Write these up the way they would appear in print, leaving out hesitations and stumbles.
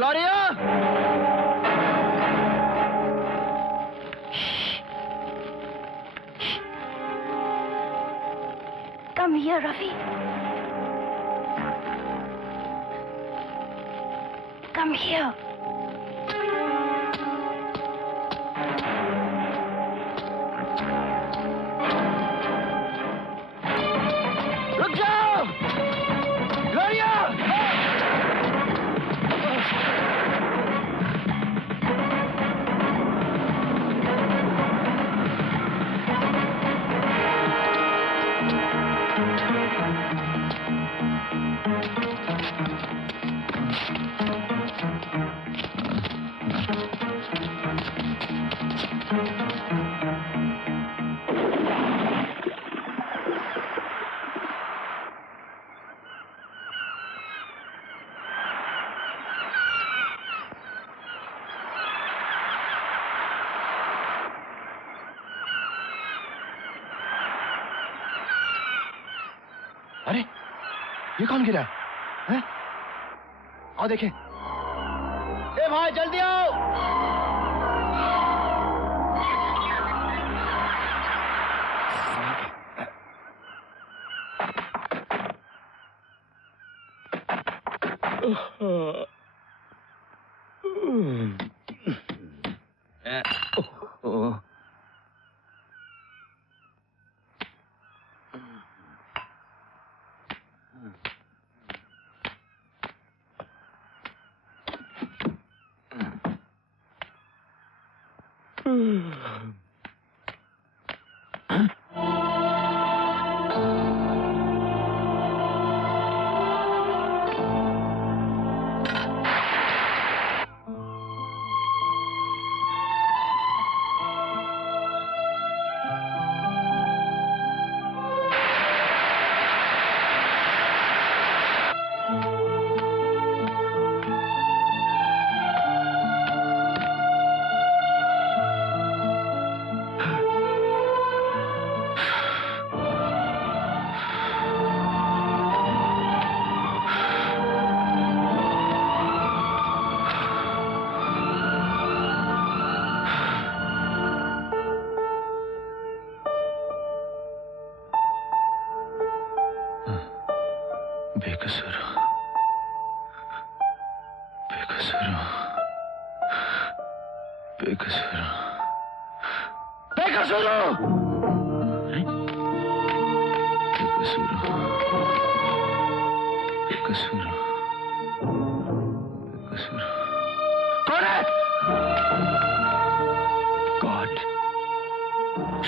Gloria! Come here, Rafi. Come here. रुक जाओ! Gloria! अरे ये कौन गिरा है? आओ देखें। ए भाई जल्दी आओ।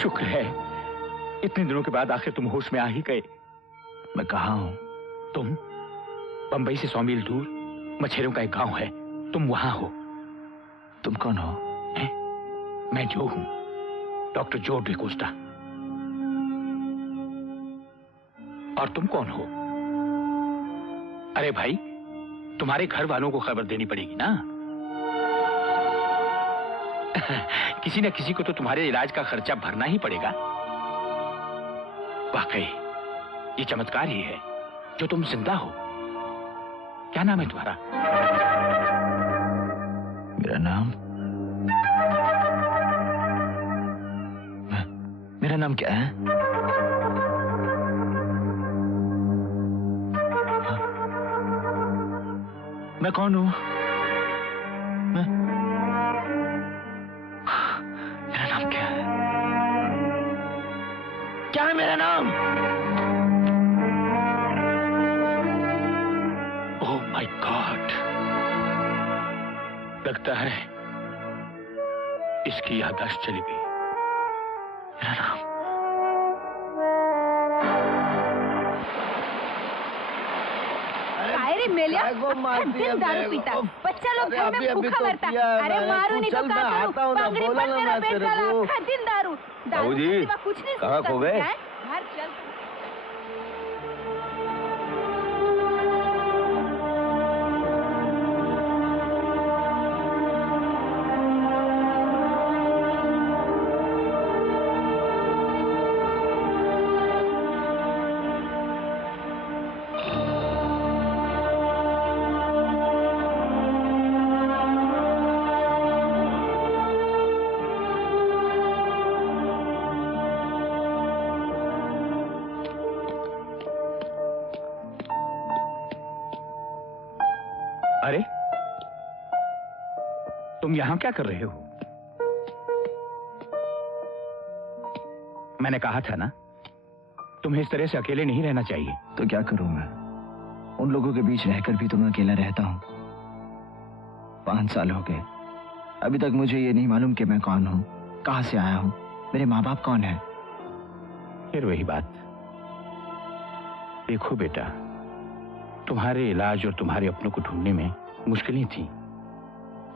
शुक्र है इतने दिनों के बाद आखिर तुम होश में आ ही गए। मैं कहाँ हूं? तुम बंबई से 100 मील दूर मछेरों का एक गांव है, तुम वहां हो। तुम कौन हो? मैं जो हूं, डॉक्टर जो डिकोस्टा। और तुम कौन हो? अरे भाई, तुम्हारे घर वालों को खबर देनी पड़ेगी ना। किसी न किसी को तो तुम्हारे इलाज का खर्चा भरना ही पड़ेगा। वाकई ये चमत्कार ही है जो तुम जिंदा हो। क्या नाम है तुम्हारा? मेरा नाम मेरा नाम क्या है? मैं कौन हूं? मेरा नाम क्या है? क्या है मेरा नाम? ओह माय गॉड, लगता है इसकी याददाश्त चली गई। मेरा नाम मेलिया दिन दारू पीता, बच्चा लोग घर में भूखा मरता। अरे मारो नहीं तो क्या करूं? पगड़ी पर मेरा पेट डाला, दिन दारू कुछ नहीं। कहाँ खो गए? घर चल। तुम यहाँ क्या कर रहे हो? मैंने कहा था ना, तुम्हें इस तरह से अकेले नहीं रहना चाहिए। तो क्या करूं मैं? उन लोगों के बीच रहकर भी तो मैं अकेला रहता हूं। 5 साल हो गए, अभी तक मुझे ये नहीं मालूम कि मैं कौन हूं, कहां से आया हूं, मेरे माँ बाप कौन है। फिर वही बात। देखो बेटा, तुम्हारे इलाज और तुम्हारे अपनों को ढूंढने में मुश्किलें थी,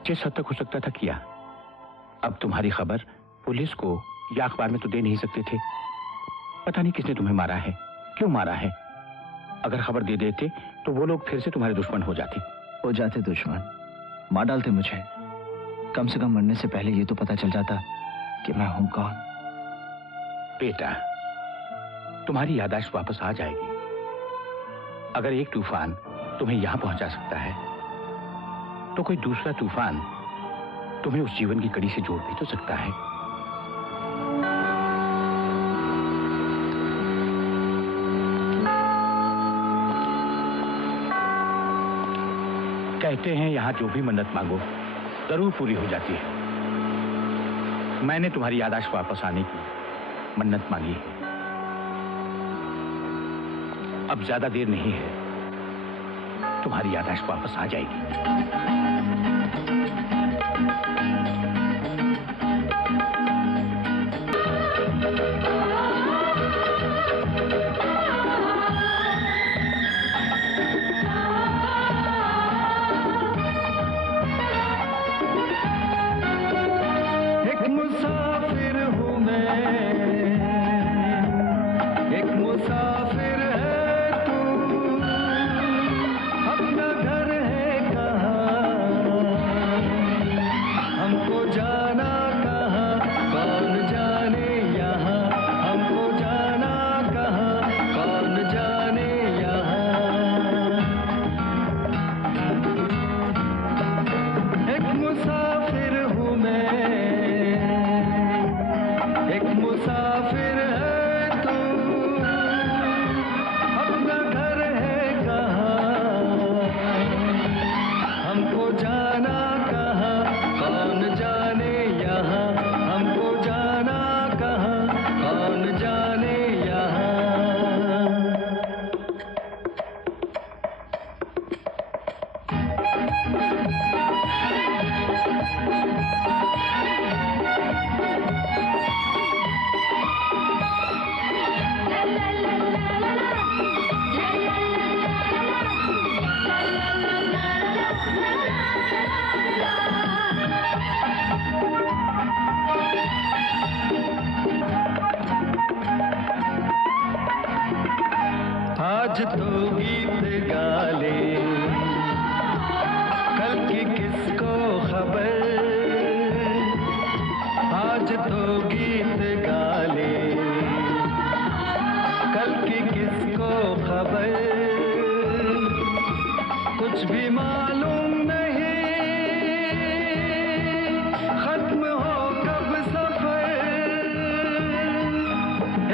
जिस हद तक हो सकता था किया। अब तुम्हारी खबर पुलिस को या अखबार में तो दे नहीं सकते थे। पता नहीं किसने तुम्हें मारा है, क्यों मारा है। अगर खबर दे देते तो वो लोग फिर से तुम्हारे दुश्मन हो जाते दुश्मन, मार डालते मुझे। कम से कम मरने से पहले ये तो पता चल जाता कि मैं हूं कौन। बेटा, तुम्हारी याददाश्त वापस आ जाएगी। अगर एक तूफान तुम्हें यहां पहुंचा सकता है, तो कोई दूसरा तूफान तुम्हें उस जीवन की कड़ी से जोड़ भी तो सकता है। कहते हैं यहां जो भी मन्नत मांगो जरूर पूरी हो जाती है। मैंने तुम्हारी याददाश्त वापस आने की मन्नत मांगी है। अब ज्यादा देर नहीं है, तुम्हारी याददाश्त वापस आ जाएगी। आज तो गीत गा ले, कल की किसको खबर। आज तो गीत गा ले, कल की किसको खबर। कुछ भी मालूम नहीं खत्म हो कब सफर।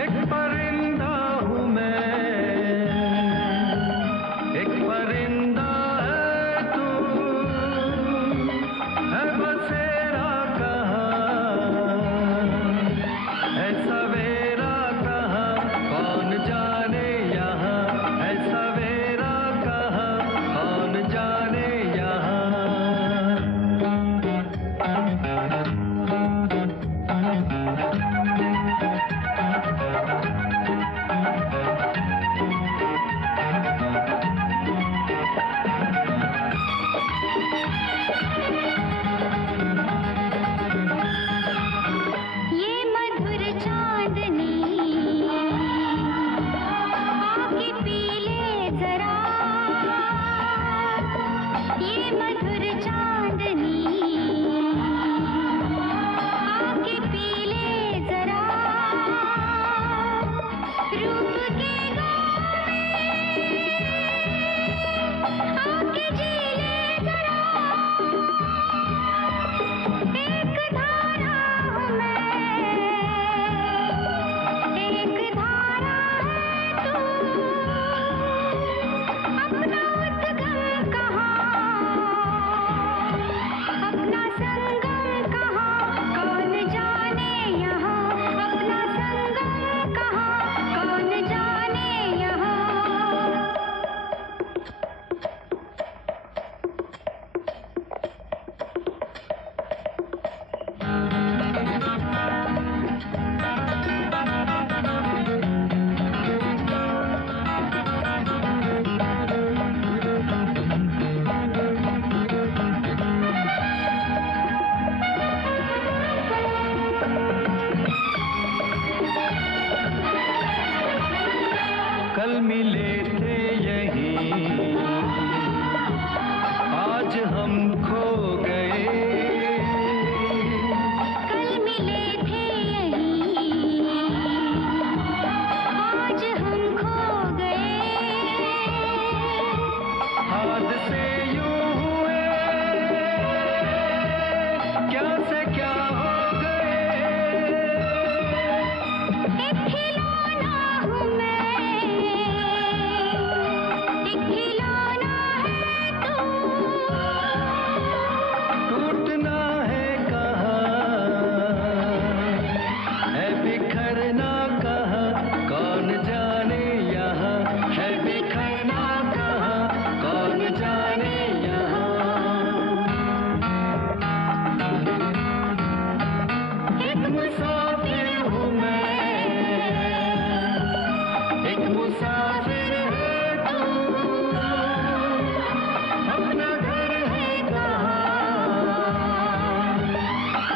एक परिंदा हूँ मैं, एक परिंदा है तू, है बसेरा कहाँ, है सवेरा कहाँ, कौन जाने यहाँ, है सवेरा कहाँ, कौन जाने एक मुसाफिर हूँ मैं, एक मुसाफिर है तू, अपना घर है कहाँ,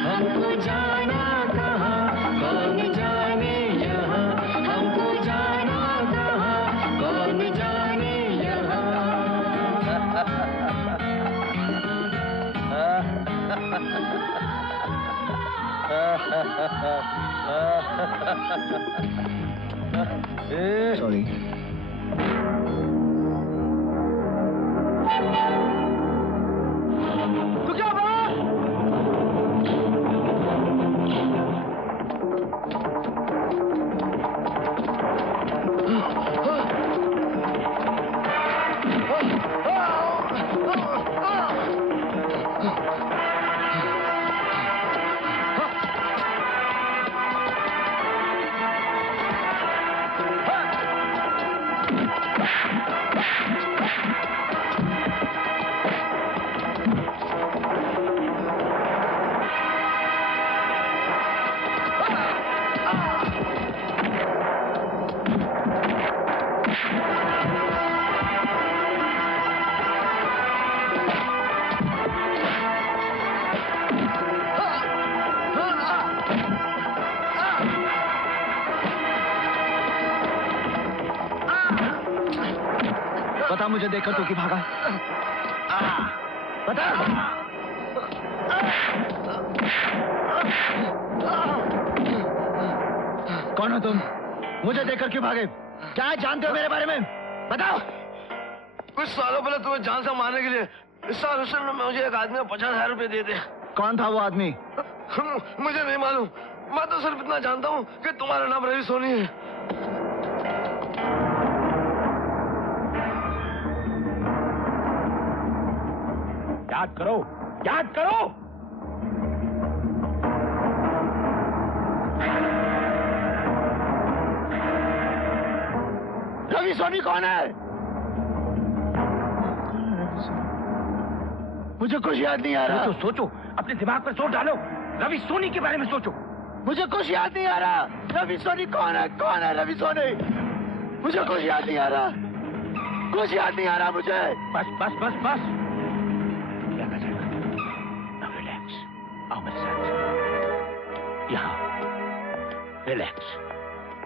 हमको जाना कहाँ, कौन जाने यहाँ, हमको जाना कहाँ, कौन जाने यहाँ। सॉरी। तू क्या बोला? बता मुझे देखकर तू क्यों भागा? बता। कौन हो तुम? मुझे देखकर क्यों भागे? क्या जानते हो मेरे बारे में? बताओ। कुछ सालों पहले तुम्हें जान से मारने के लिए इस साल हुसैन ने मुझे एक आदमी को 50,000 रुपए दे दे। कौन था वो आदमी? मुझे नहीं मालूम। मैं तो सिर्फ इतना जानता हूँ कि तुम्हारा नाम रवि सोनी है। याद करो, याद करो। रवि सोनी कौन है? मुझे कुछ याद नहीं आ रहा। तो सोचो, अपने दिमाग पर जोर डालो। रवि सोनी के बारे में सोचो। मुझे कुछ याद नहीं आ रहा। रवि सोनी कौन है? कौन है रवि सोनी? मुझे कुछ याद नहीं आ रहा। कुछ याद नहीं आ रहा मुझे। बस बस बस बस। क्या कर जाएगा? Now relax. आओ मेरे साथ। यहाँ। रिलैक्स।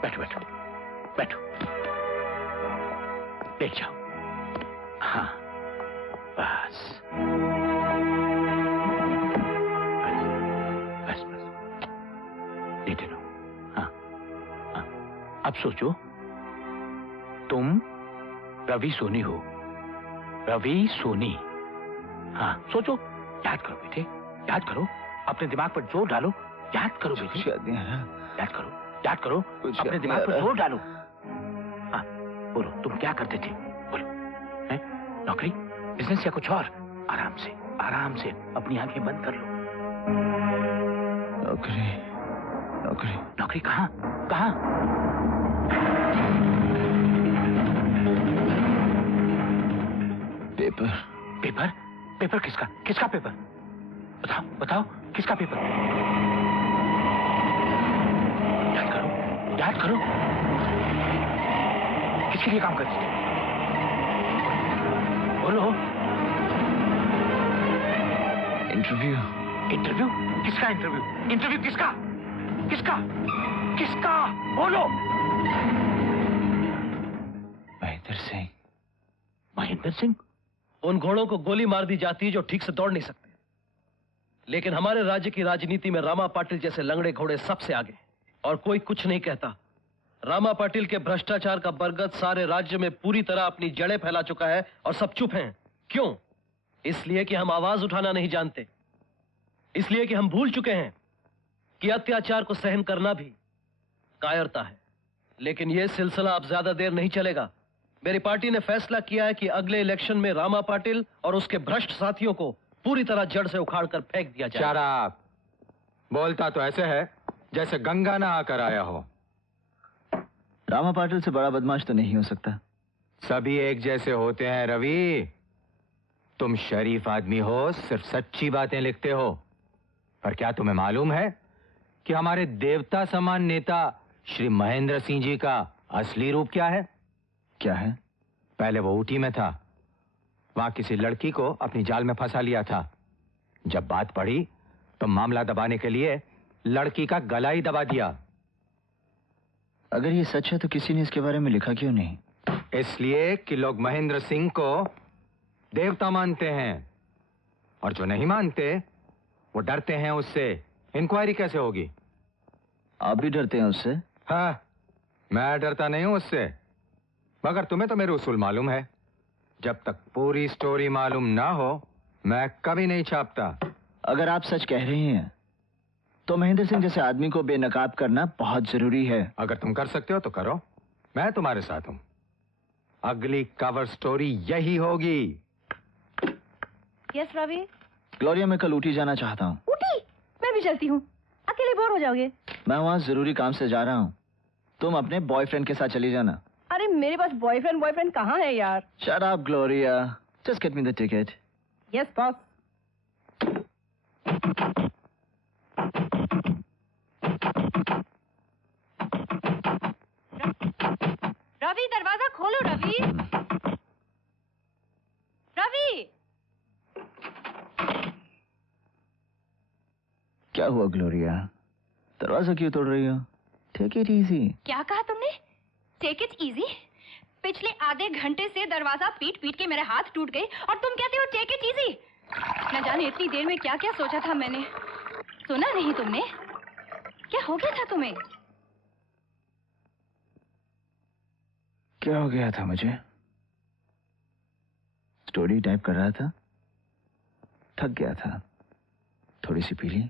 बैठो बैठो बैठो। लेट जाओ। हाँ, बस बस बस। लेटे रहो। हाँ हाँ। अब सोचो, तुम रवि सोनी हो। रवि सोनी। हाँ, सोचो। याद करो बेटे, याद करो। अपने दिमाग पर जोर डालो। याद करो बेटे। याद नहीं आ रहा। याद करो, याद करो। अपने दिमाग पर जोर डालो। हाँ, बोलो, तुम क्या करते थे? बोलो। हैं? नौकरी, बिजनेस या कुछ और? आराम से, आराम से अपनी आंखें बंद कर लो। नौकरी, नौकरी। नौकरी कहाँ? कहाँ? पेपर। पेपर? पेपर किसका? किसका पेपर? बताओ, बताओ, किसका पेपर? याद करो, याद करो। किसके लिए काम करते थे? बोलो। इंटरव्यू। इंटरव्यू? किसका इंटरव्यू? इंटरव्यू किसका? किसका? किसका? बोलो। महेंद्र सिंह। महेंद्र सिंह? उन घोड़ों को गोली मार दी जाती है जो ठीक से दौड़ नहीं सकते, लेकिन हमारे राज्य की राजनीति में रामा पाटिल जैसे लंगड़े घोड़े सबसे आगे, और कोई कुछ नहीं कहता। रामा पाटिल के भ्रष्टाचार का बरगद सारे राज्य में पूरी तरह अपनी जड़ें फैला चुका है और सब चुप हैं। क्यों? इसलिए कि हम आवाज उठाना नहीं जानते, इसलिए कि हम भूल चुके हैं कि अत्याचार को सहन करना भी कायरता है। लेकिन यह सिलसिला अब ज्यादा देर नहीं चलेगा। मेरी पार्टी ने फैसला किया है कि अगले इलेक्शन में रामा पाटिल और उसके भ्रष्ट साथियों को पूरी तरह जड़ से उखाड़कर फेंक दिया जाए। शराब बोलता तो ऐसे है जैसे गंगा ना आकर आया हो। रामा पाटिल से बड़ा बदमाश तो नहीं हो सकता। सभी एक जैसे होते हैं रवि। तुम शरीफ आदमी हो, सिर्फ सच्ची बातें लिखते हो। पर क्या तुम्हें मालूम है कि हमारे देवता समान नेता श्री महेंद्र सिंह जी का असली रूप क्या है? क्या है? पहले वो ऊटी में था, वहां किसी लड़की को अपनी जाल में फंसा लिया था। जब बात पड़ी तो मामला दबाने के लिए लड़की का गला ही दबा दिया। अगर ये सच है तो किसी ने इसके बारे में लिखा क्यों नहीं? इसलिए कि लोग महेंद्र सिंह को देवता मानते हैं, और जो नहीं मानते वो डरते हैं उससे। इंक्वायरी कैसे होगी? आप भी डरते हैं उससे? हाँ, मैं डरता नहीं हूं उससे, मगर तुम्हें तो मेरे उसूल मालूम है। जब तक पूरी स्टोरी मालूम ना हो मैं कभी नहीं छापता। अगर आप सच कह रहे हैं तो महेंद्र सिंह जैसे आदमी को बेनकाब करना बहुत जरूरी है। अगर तुम कर सकते हो तो करो, मैं तुम्हारे साथ हूं। अगली कवर स्टोरी यही होगी। यस रवि। ग्लोरिया, मैं कल ऊटी जाना चाहता हूँ। ऊटी? मैं भी चलती हूँ, अकेले बोर हो जाओगे। मैं वहाँ जरूरी काम से जा रहा हूँ, तुम अपने बॉयफ्रेंड के साथ चली जाना। अरे मेरे पास बॉयफ्रेंड कहाँ है यार? Shut up, Gloria. Just get me the ticket. Yes boss. Ravi, दरवाजा खोलो रवि। रवि! क्या हुआ ग्लोरिया? दरवाजा क्यों तोड़ रही हो? Take it easy. क्या कहा तुमने? Take it easy? पिछले आधे घंटे से दरवाजा पीट पीट के मेरे हाथ टूट गए और तुम कहते हो टेक इट इजी? न जाने इतनी देर में क्या क्या सोचा था मैंने। सुना नहीं तुमने? क्या हो गया था तुम्हें? क्या हो गया था मुझे? स्टोरी टाइप कर रहा था, थक गया था, थोड़ी सी पी ली।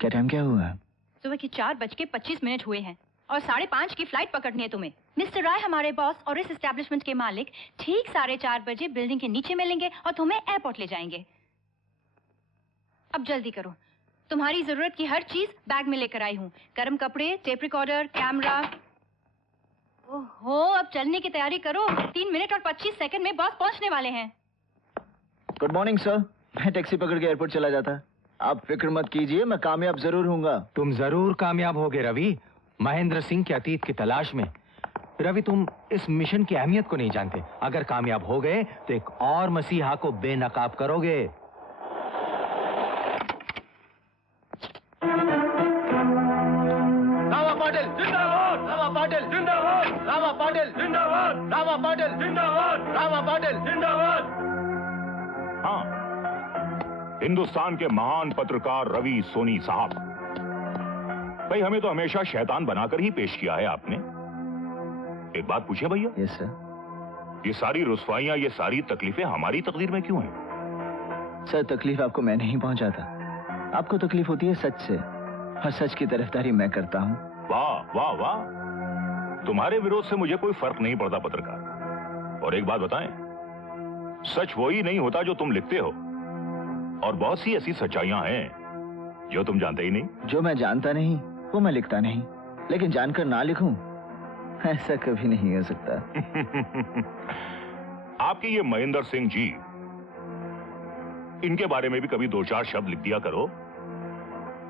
क्या टाइम क्या हुआ? सुबह के 4:25 हुए हैं और 5:30 की फ्लाइट पकड़नी है तुम्हें। मिस्टर राय हमारे बॉस और इस एस्टेब्लिशमेंट के मालिक ठीक 4:30 बजे बिल्डिंग के नीचे मिलेंगे और तुम्हें एयरपोर्ट ले जाएंगे। अब जल्दी करो, तुम्हारी जरूरत की हर चीज बैग में लेकर आई हूँ। गर्म कपड़े, टेप रिकॉर्डर, कैमरा। ओहो, अब चलने की तैयारी करो। 3 मिनट और 25 सेकंड में बॉस पहुंचने वाले हैं। गुड मॉर्निंग सर, मैं टैक्सी पकड़ के एयरपोर्ट चला जाता। आप फिक्र मत कीजिए, मैं कामयाब जरूर होऊंगा। तुम जरूर कामयाब होगे रवि, महेंद्र सिंह के अतीत की तलाश में। रवि, तुम इस मिशन की अहमियत को नहीं जानते। अगर कामयाब हो गए तो एक और मसीहा को बेनकाब करोगे। रामा पाटिल जिंदाबाद! रामा पाटिल जिंदाबाद! रामा पाटिल जिंदाबाद! रामा पाटिल जिंदाबाद! रामा पाटिल जिंदाबाद! हाँ, हिंदुस्तान के महान पत्रकार रवि सोनी साहब, भाई हमें तो हमेशा शैतान बनाकर ही पेश किया है आपने। एक बात पूछे भैया? Yes sir. ये सारी रुस्वाइयां, ये सारी तकलीफें हमारी तकदीर में क्यों हैं? सर, तकलीफ आपको मैं नहीं पहुंचाता, आपको तकलीफ होती है सच से, और सच की तरफदारी मैं करता हूँ। वाह वाह वाह, तुम्हारे विरोध से मुझे कोई फर्क नहीं पड़ता पत्रकार। और एक बात बताएं, सच वही नहीं होता जो तुम लिखते हो, और बहुत सी ऐसी सच्चाइयां हैं जो तुम जानते ही नहीं। जो मैं जानता नहीं वो मैं लिखता नहीं, लेकिन जानकर ना लिखूं ऐसा कभी नहीं हो सकता। आपके ये महेंद्र सिंह जी, इनके बारे में भी कभी 2-4 शब्द लिख दिया करो।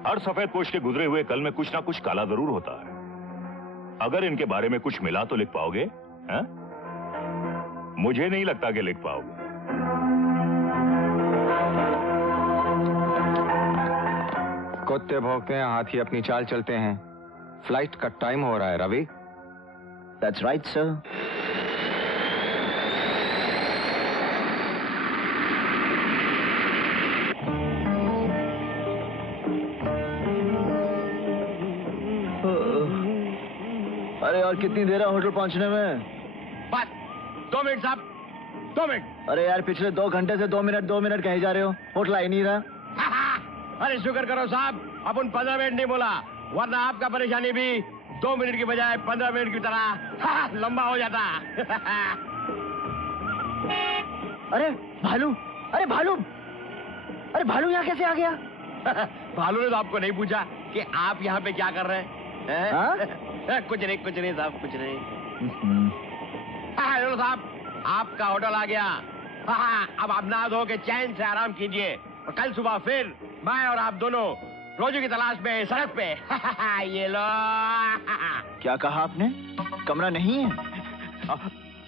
हर सफेद पोश के गुजरे हुए कल में कुछ ना कुछ काला जरूर होता है। अगर इनके बारे में कुछ मिला तो लिख पाओगे? हैं? मुझे नहीं लगता कि लिख पाओगे। कुत्ते भौंकते हैं, हाथी अपनी चाल चलते हैं। फ्लाइट का टाइम हो रहा है रवि। That's right, sir. अरे यार, कितनी देर है होटल पहुंचने में? बस 2 मिनट साहब, 2 मिनट। अरे यार, पिछले 2 घंटे से 2 मिनट कहीं जा रहे हो, होटल आ ही नहीं रहा। अरे शुक्र करो साहब, अपन 15 मिनट नहीं बोला, वरना आपका परेशानी भी 2 मिनट की बजाय 15 मिनट की तरह लंबा हो जाता। अरे भालू, अरे भालू, अरे भालू यहाँ कैसे आ गया? भालू ने तो आपको नहीं पूछा कि आप यहाँ पे क्या कर रहे हैं? कुछ नहीं साहब, कुछ नहीं। हेलो साहब, आपका होटल आ गया। अब आप नहा धो के चैन से आराम कीजिए, और कल सुबह फिर मैं और आप दोनों रोजू की तलाश में सड़क पे। ये लो। क्या कहा आपने? कमरा नहीं है?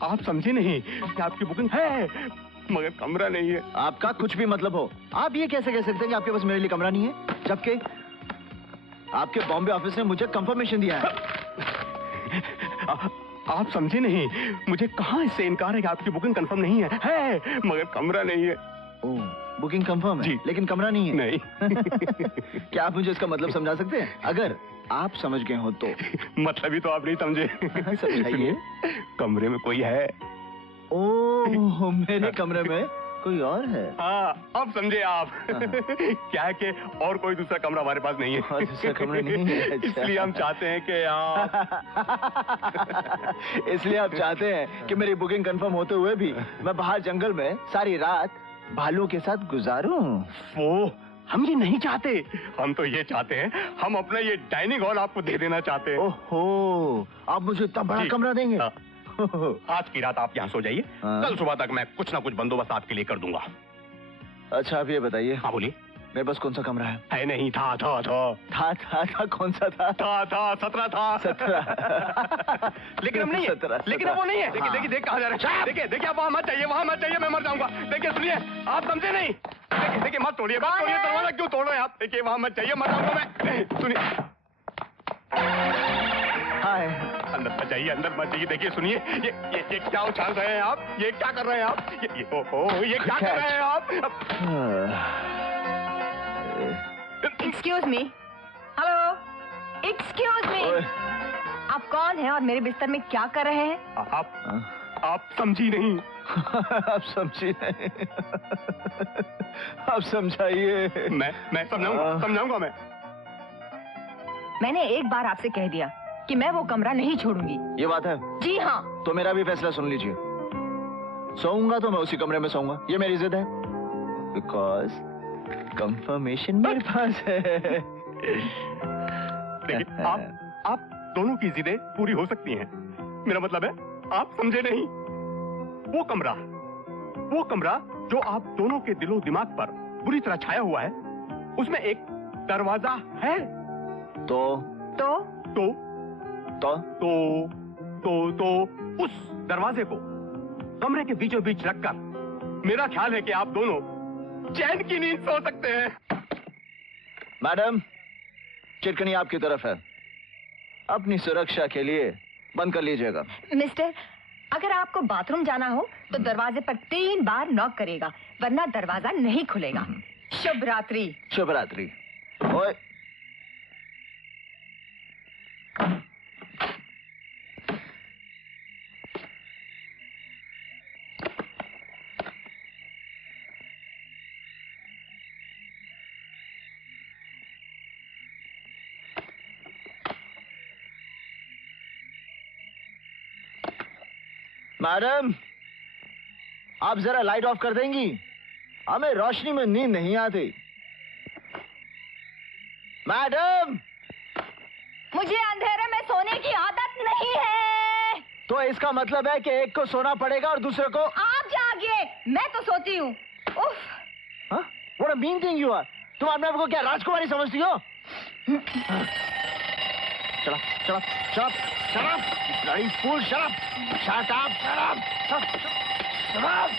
आप समझे नहीं कि आपकी बुकिंग है मगर कमरा नहीं है। आपका कुछ भी मतलब हो, आप ये कैसे कह सकते हैं कि आपके पास मेरे लिए कमरा नहीं है, जबकि आपके बॉम्बे ऑफिस ने मुझे कंफर्मेशन दिया है। आप समझे नहीं, मुझे कहाँ इससे इनकार है कि आपकी बुकिंग कंफर्म नहीं है मगर कमरा नहीं है। ओह, बुकिंग कंफर्म है जी, लेकिन कमरा नहीं है। नहीं। क्या आप मुझे इसका मतलब समझा सकते हैं? अगर आप समझ गए हो तो। मतलब ही तो आप नहीं समझे। समझाइए। कमरे में कोई है। ओह, मेरे कमरे में कोई और है? हाँ, अब समझे आप। क्या है कि और कोई दूसरा कमरा हमारे पास नहीं है। और दूसरा कमरा नहीं है? अच्छा। इसलिए हम चाहते हैं कि आप इसलिए आप चाहते हैं कि मेरी बुकिंग कंफर्म होते हुए भी मैं बाहर जंगल में सारी रात भालू के साथ गुजारूं? वो हम ये नहीं चाहते। हम तो ये चाहते हैं, हम अपना ये डाइनिंग हॉल आपको दे देना चाहते हैं। ओहो, आप मुझे इतना बड़ा कमरा देंगे? हाँ। आज की रात आप यहाँ सो जाइए, कल सुबह तक मैं कुछ ना कुछ बंदोबस्त आपके लिए कर दूंगा। अच्छा, आप ये बताइए। हाँ बोलिए। मेरे पास कौन सा कमरा है? नहीं, था कौन सा था? 17 था। 17। लेकिन हम नहीं है। 17। लेकिन अब वो नहीं है। हाँ। देखिए कहाँ जा रहे हैं। देखिए आप वहाँ मत जाइए, मैं मर जाऊंगा। देखिए सुनिए, आप समझे नहीं। देखिए मत तोड़िए, दरवाजा क्यों तोड़ रहे हैं आप? देखिए वहाँ मत जाइए, मर जाऊंगा मैं। सुनिए, अंदर मत जाइए, देखिए सुनिए, ये क्या उछाल रहे हैं आप? ये क्या कर रहे हैं आप? ये क्या कर रहे हैं आप? Excuse me. Hello, excuse me. आप कौन हैं और मेरे बिस्तर में क्या कर रहे हैं? आप समझी नहीं। आप समझी नहीं। आप समझाइए। मैं समझाऊंगा मैं। मैंने एक बार आपसे कह दिया कि मैं वो कमरा नहीं छोड़ूंगी। ये बात है? जी हाँ। तो मेरा भी फैसला सुन लीजिए। सोऊंगा तो मैं उसी कमरे में सोऊंगा, ये मेरी जिद है। बिकॉज कंफर्मेशन मेरे पास है। देखिए, आप दोनों की जिदें पूरी हो सकती हैं। मेरा मतलब है, आप समझे नहीं। वो कमरा जो आप दोनों के दिलो दिमाग पर बुरी तरह छाया हुआ है, उसमें एक दरवाजा है। तो उस दरवाजे को कमरे के बीचों बीच रखकर मेरा ख्याल है कि आप दोनों चैन की नींद सो सकते हैं। मैडम, चिटकनी आपकी तरफ है, अपनी सुरक्षा के लिए बंद कर लीजिएगा। मिस्टर, अगर आपको बाथरूम जाना हो तो दरवाजे पर 3 बार नॉक करेगा, वरना दरवाजा नहीं खुलेगा। शुभ रात्रि। शुभ रात्रि। ओए, मैडम, आप जरा लाइट ऑफ कर देंगी? हमें रोशनी में नींद नहीं आती। मैडम, मुझे अंधेरे में सोने की आदत नहीं है। तो इसका मतलब है कि एक को सोना पड़ेगा और दूसरे को? आप जागिए, मैं तो सोती हूँ। What a mean thing you are। तुम अपने आप को क्या राजकुमारी समझती हो? Shut up, shut up, shut up, shut up, bloody fool, shut up, shut up, shut up, shut up, shut up,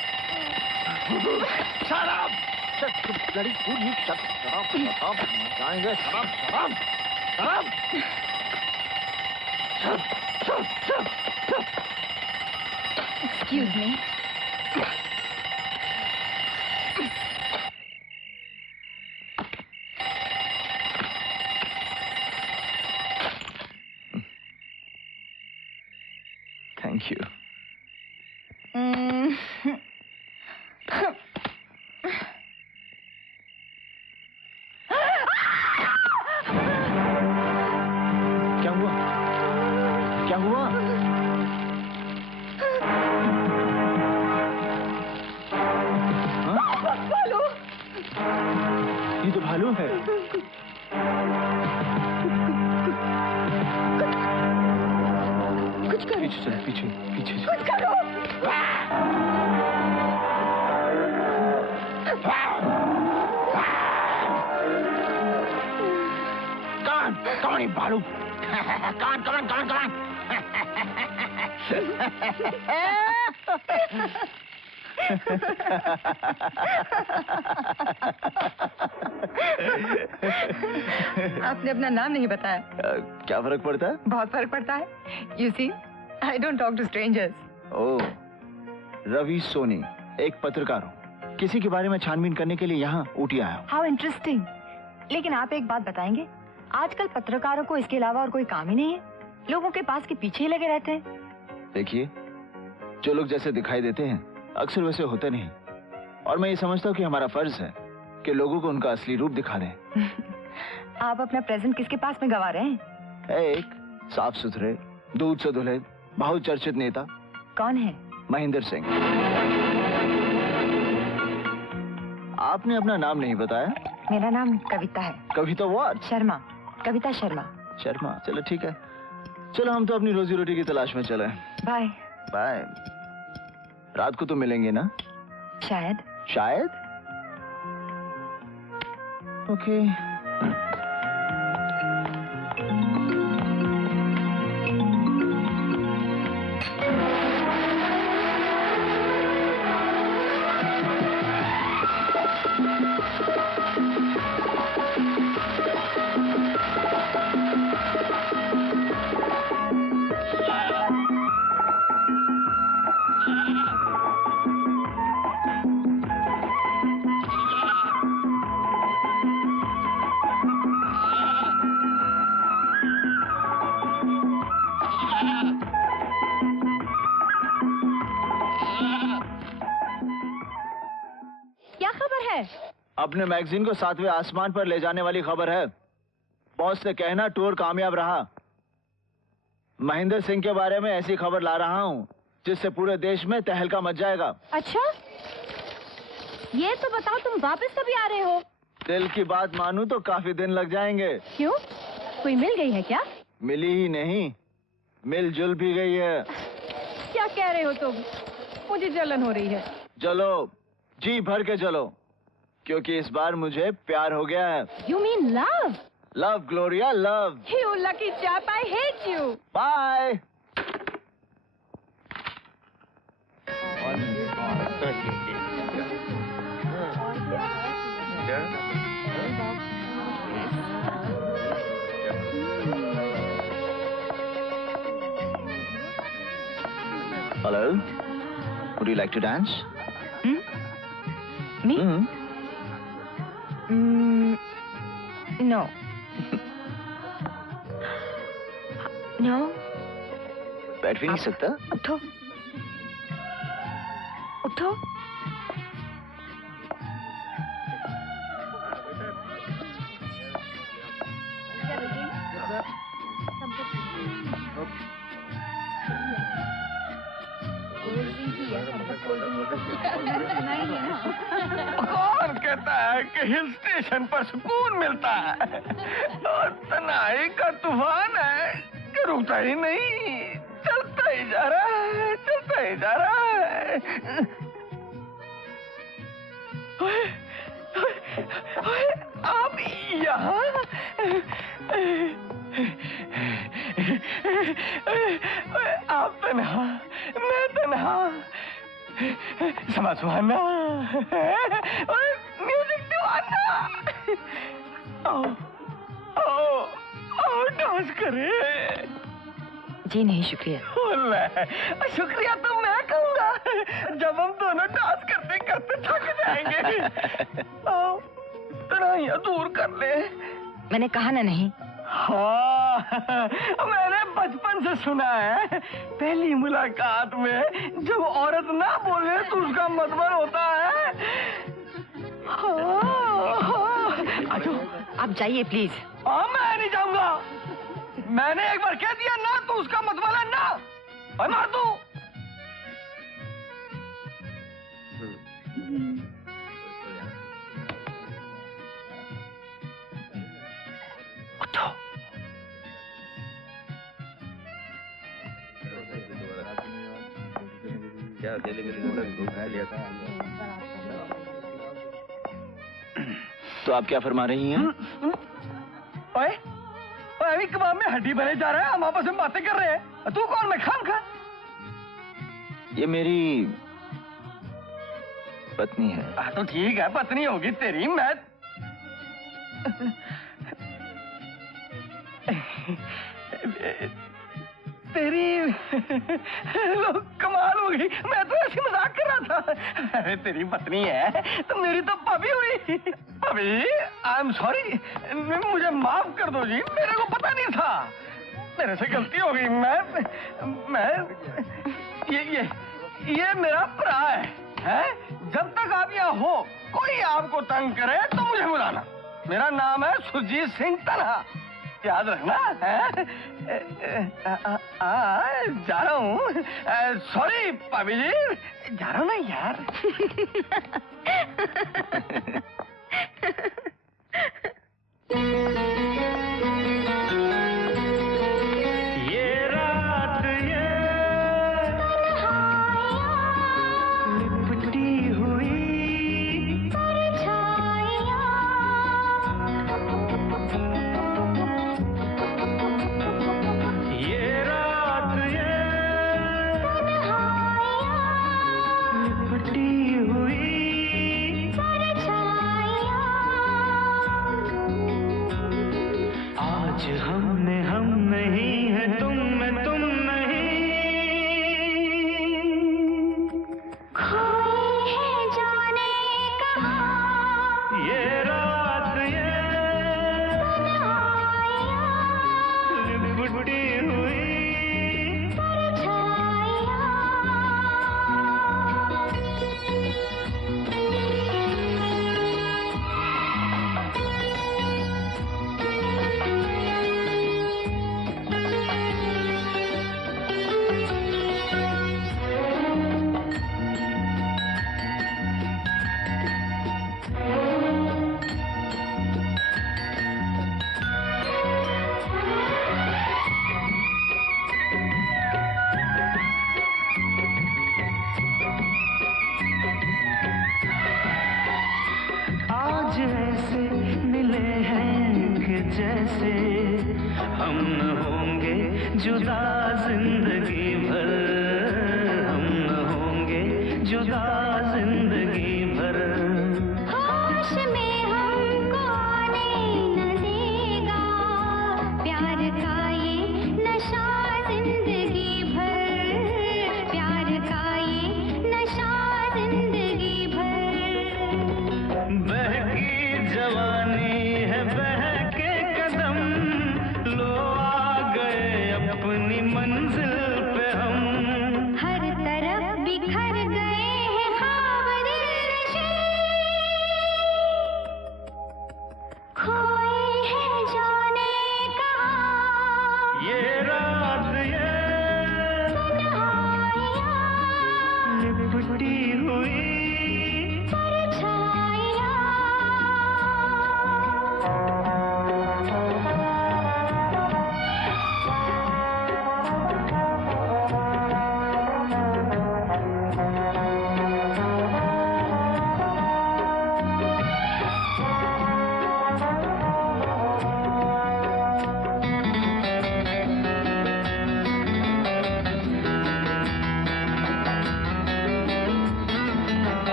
shut up, shut up, bloody fool, you shut up, shut up, जाएंगे, shut up, shut up, shut up, shut up, shut up, shut up, shut up. Excuse me. Thank you. क्या हुआ? क्या हुआ? भालू! ये तो भालू है। कुछ करो। पीछे चल, पीछे पीछे चल। कुछ करो। कौन बालू कौन कौन कौन कौन आपने अपना नाम नहीं बताया। क्या फर्क पड़ता है? बहुत फर्क पड़ता है। You see, I don't talk to strangers. ओह, रवि सोनी, एक पत्रकार हूँ। किसी के बारे में छानबीन करने के लिए यहाँ ऊटी आया हूँ। How interesting. लेकिन आप एक बात बताएंगे, आजकल पत्रकारों को इसके अलावा और कोई काम ही नहीं है, लोगों के पास के पीछे ही लगे रहते हैं। देखिए, जो लोग जैसे दिखाई देते हैं अक्सर वैसे होते नहीं, और मैं ये समझता हूँ कि हमारा फर्ज है कि लोगों को उनका असली रूप दिखा दें। आप अपना प्रेजेंट किसके पास में गवा रहे हैं? एक साफ सुथरे, दूध से धुले, बहुत चर्चित नेता। कौन है? महेंद्र सिंह। आपने अपना नाम नहीं बताया। मेरा नाम कविता है। कविता व्हाट? शर्मा, कविता शर्मा। शर्मा, चलो ठीक है। चलो हम तो अपनी रोजी रोटी की तलाश में चले। Bye bye. रात को तो मिलेंगे ना? शायद। शायद? ओके। अपने मैगजीन को 7वें आसमान पर ले जाने वाली खबर है। बॉस से कहना टूर कामयाब रहा। महेंद्र सिंह के बारे में ऐसी खबर ला रहा हूँ जिससे पूरे देश में तहलका मच जाएगा। अच्छा, ये तो बताओ तुम वापस कभी आ रहे हो? दिल की बात मानूं तो काफी दिन लग जाएंगे। क्यों? कोई मिल गई है क्या? मिली ही नहीं, मिलजुल भी गई है। क्या कह रहे हो तुम? मुझे जलन हो रही है। जलो, जी भर के जलो, क्योंकि इस बार मुझे प्यार हो गया है। You mean love? Love, Gloria, love. You lucky chap, I hate you. Bye. Hello. Would you like to dance? Me? No. No. बैठ भी नहीं सकता? उठो, उठो। कौन कहता है कि हिल स्टेशन पर सुकून मिलता है? और तन्हाई का तूफान है कि रुकता ही नहीं, चलता ही जा रहा है, चलता ही जा रहा है। आप यहाँ? आप तन्हा, मैं तन्हा, समा सुहाना, म्यूजिक दीवाना। आओ, आओ, आओ डांस करें। जी नहीं, शुक्रिया। शुक्रिया तो मैं कहूँगा जब हम दोनों डांस करते करते थक जाएंगे। आओ, तन्हाइयाँ दूर कर ले। मैंने कहा ना नहीं। हाँ, मैंने बचपन से सुना है, पहली मुलाकात में जब औरत ना बोले तो उसका मतलब होता है। आजो, आप जाइए प्लीज। मैं नहीं जाऊंगा। मैंने एक बार कह दिया ना तो उसका मतलब है ना। और मार दो। उठो। क्या तो आप क्या फरमा रही हैं? ओए, अभी कबाब में हड्डी भरे जा रहा है, हम आपस में बातें कर रहे हैं। तू कौन, मैं खान खा? ये मेरी पत्नी है। तो ठीक है, पत्नी होगी तेरी। मैं तेरी कमाल हो गई, मैं तो ऐसे मजाक कर रहा था। अरे तेरी पत्नी है तो मेरी तो पपी हुई। पपी, आई एम सॉरी, मुझे माफ कर दो जी, मेरे को पता नहीं था, मेरे से गलती हो गई। मैं ये मेरा भरा है? जब तक आप यहाँ हो, कोई आपको तंग करे तो मुझे बुलाना। मेरा नाम है सुरजीत सिंह तन्हा, याद रखना है। जा रहा हूँ। सॉरी भाभी जी, जा रहा हूँ ना यार। ये रात ये लिपटी हुई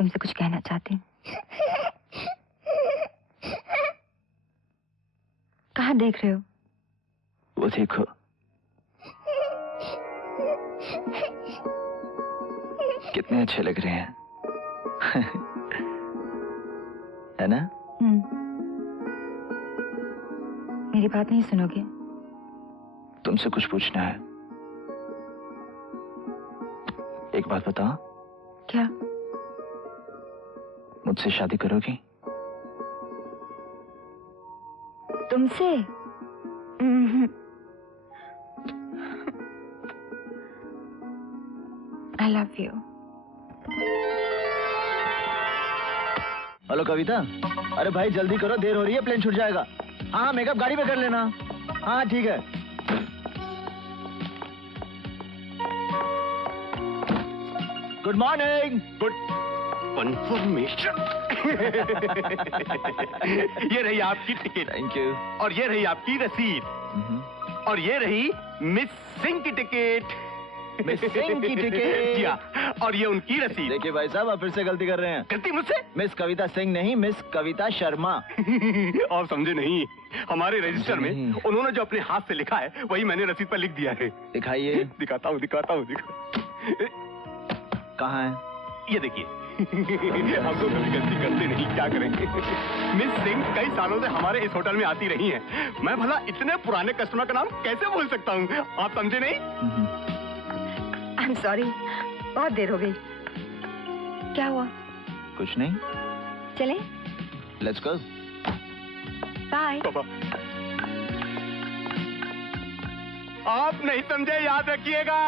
तुमसे कुछ कहना चाहती हूँ। कहाँ देख रहे हो? वो देखो। कितने अच्छे लग रहे हैं। है ना? मेरी बात नहीं सुनोगे? तुमसे कुछ पूछना है। एक बात बताओ। क्या? मुझसे शादी करोगी? तुमसे? I love you. हेलो कविता। अरे भाई जल्दी करो, देर हो रही है, प्लेन छूट जाएगा। हाँ मेकअप गाड़ी में कर लेना। हाँ ठीक है। Good morning. Good confirmation. ये रही आपकी टिकट। Thank you. और ये रही आपकी रसीद। और ये रही मिस सिंह की टिकट। मिस सिंह की टिकट। जी हाँ, और ये उनकी रसीद। देखिए भाई साहब, आप फिर से गलती कर रहे हैं। गलती मुझसे? मिस कविता सिंह नहीं, मिस कविता शर्मा। आप समझे नहीं, हमारे रजिस्टर में उन्होंने जो अपने हाथ से लिखा है वही मैंने रसीद पर लिख दिया है। दिखाइए। दिखाता हूँ। कहाँ है? ये देखिए। हम तो कभी गलती करते नहीं, क्या करेंगे। मिस सिंह कई सालों से हमारे इस होटल में आती रही हैं। मैं भला इतने पुराने कस्टमर का नाम कैसे भूल सकता हूँ? आप समझे नहीं? I'm sorry, बहुत देर हो गई। क्या हुआ? कुछ नहीं। चलें? Let's go. बाय। आप नहीं समझे, याद रखिएगा।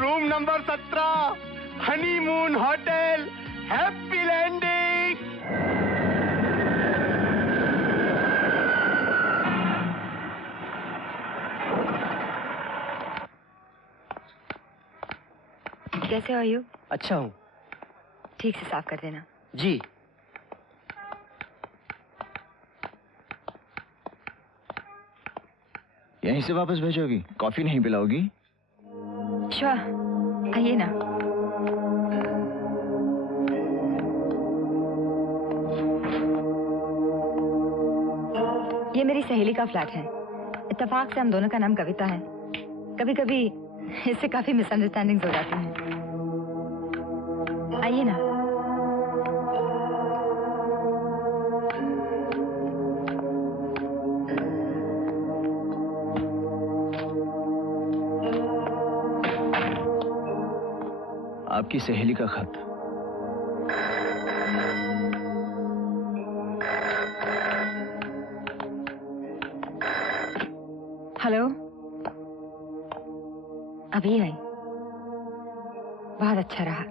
Room number 17, honeymoon hotel, happy landing. कैसे हो यू? अच्छा हूँ। ठीक से साफ कर देना। जी। यहीं से वापस भेजोगी? कॉफी नहीं पिलाओगी? श्योर, आइए ना। ये मेरी सहेली का फ्लैट है। इत्तेफाक से हम दोनों का नाम कविता है। कभी कभी इससे काफी मिसअंडरस्टैंडिंग्स हो जाती हैं। आइए ना। आपकी सहेली का खत। हेलो। अभी आई। बहुत अच्छा रहा,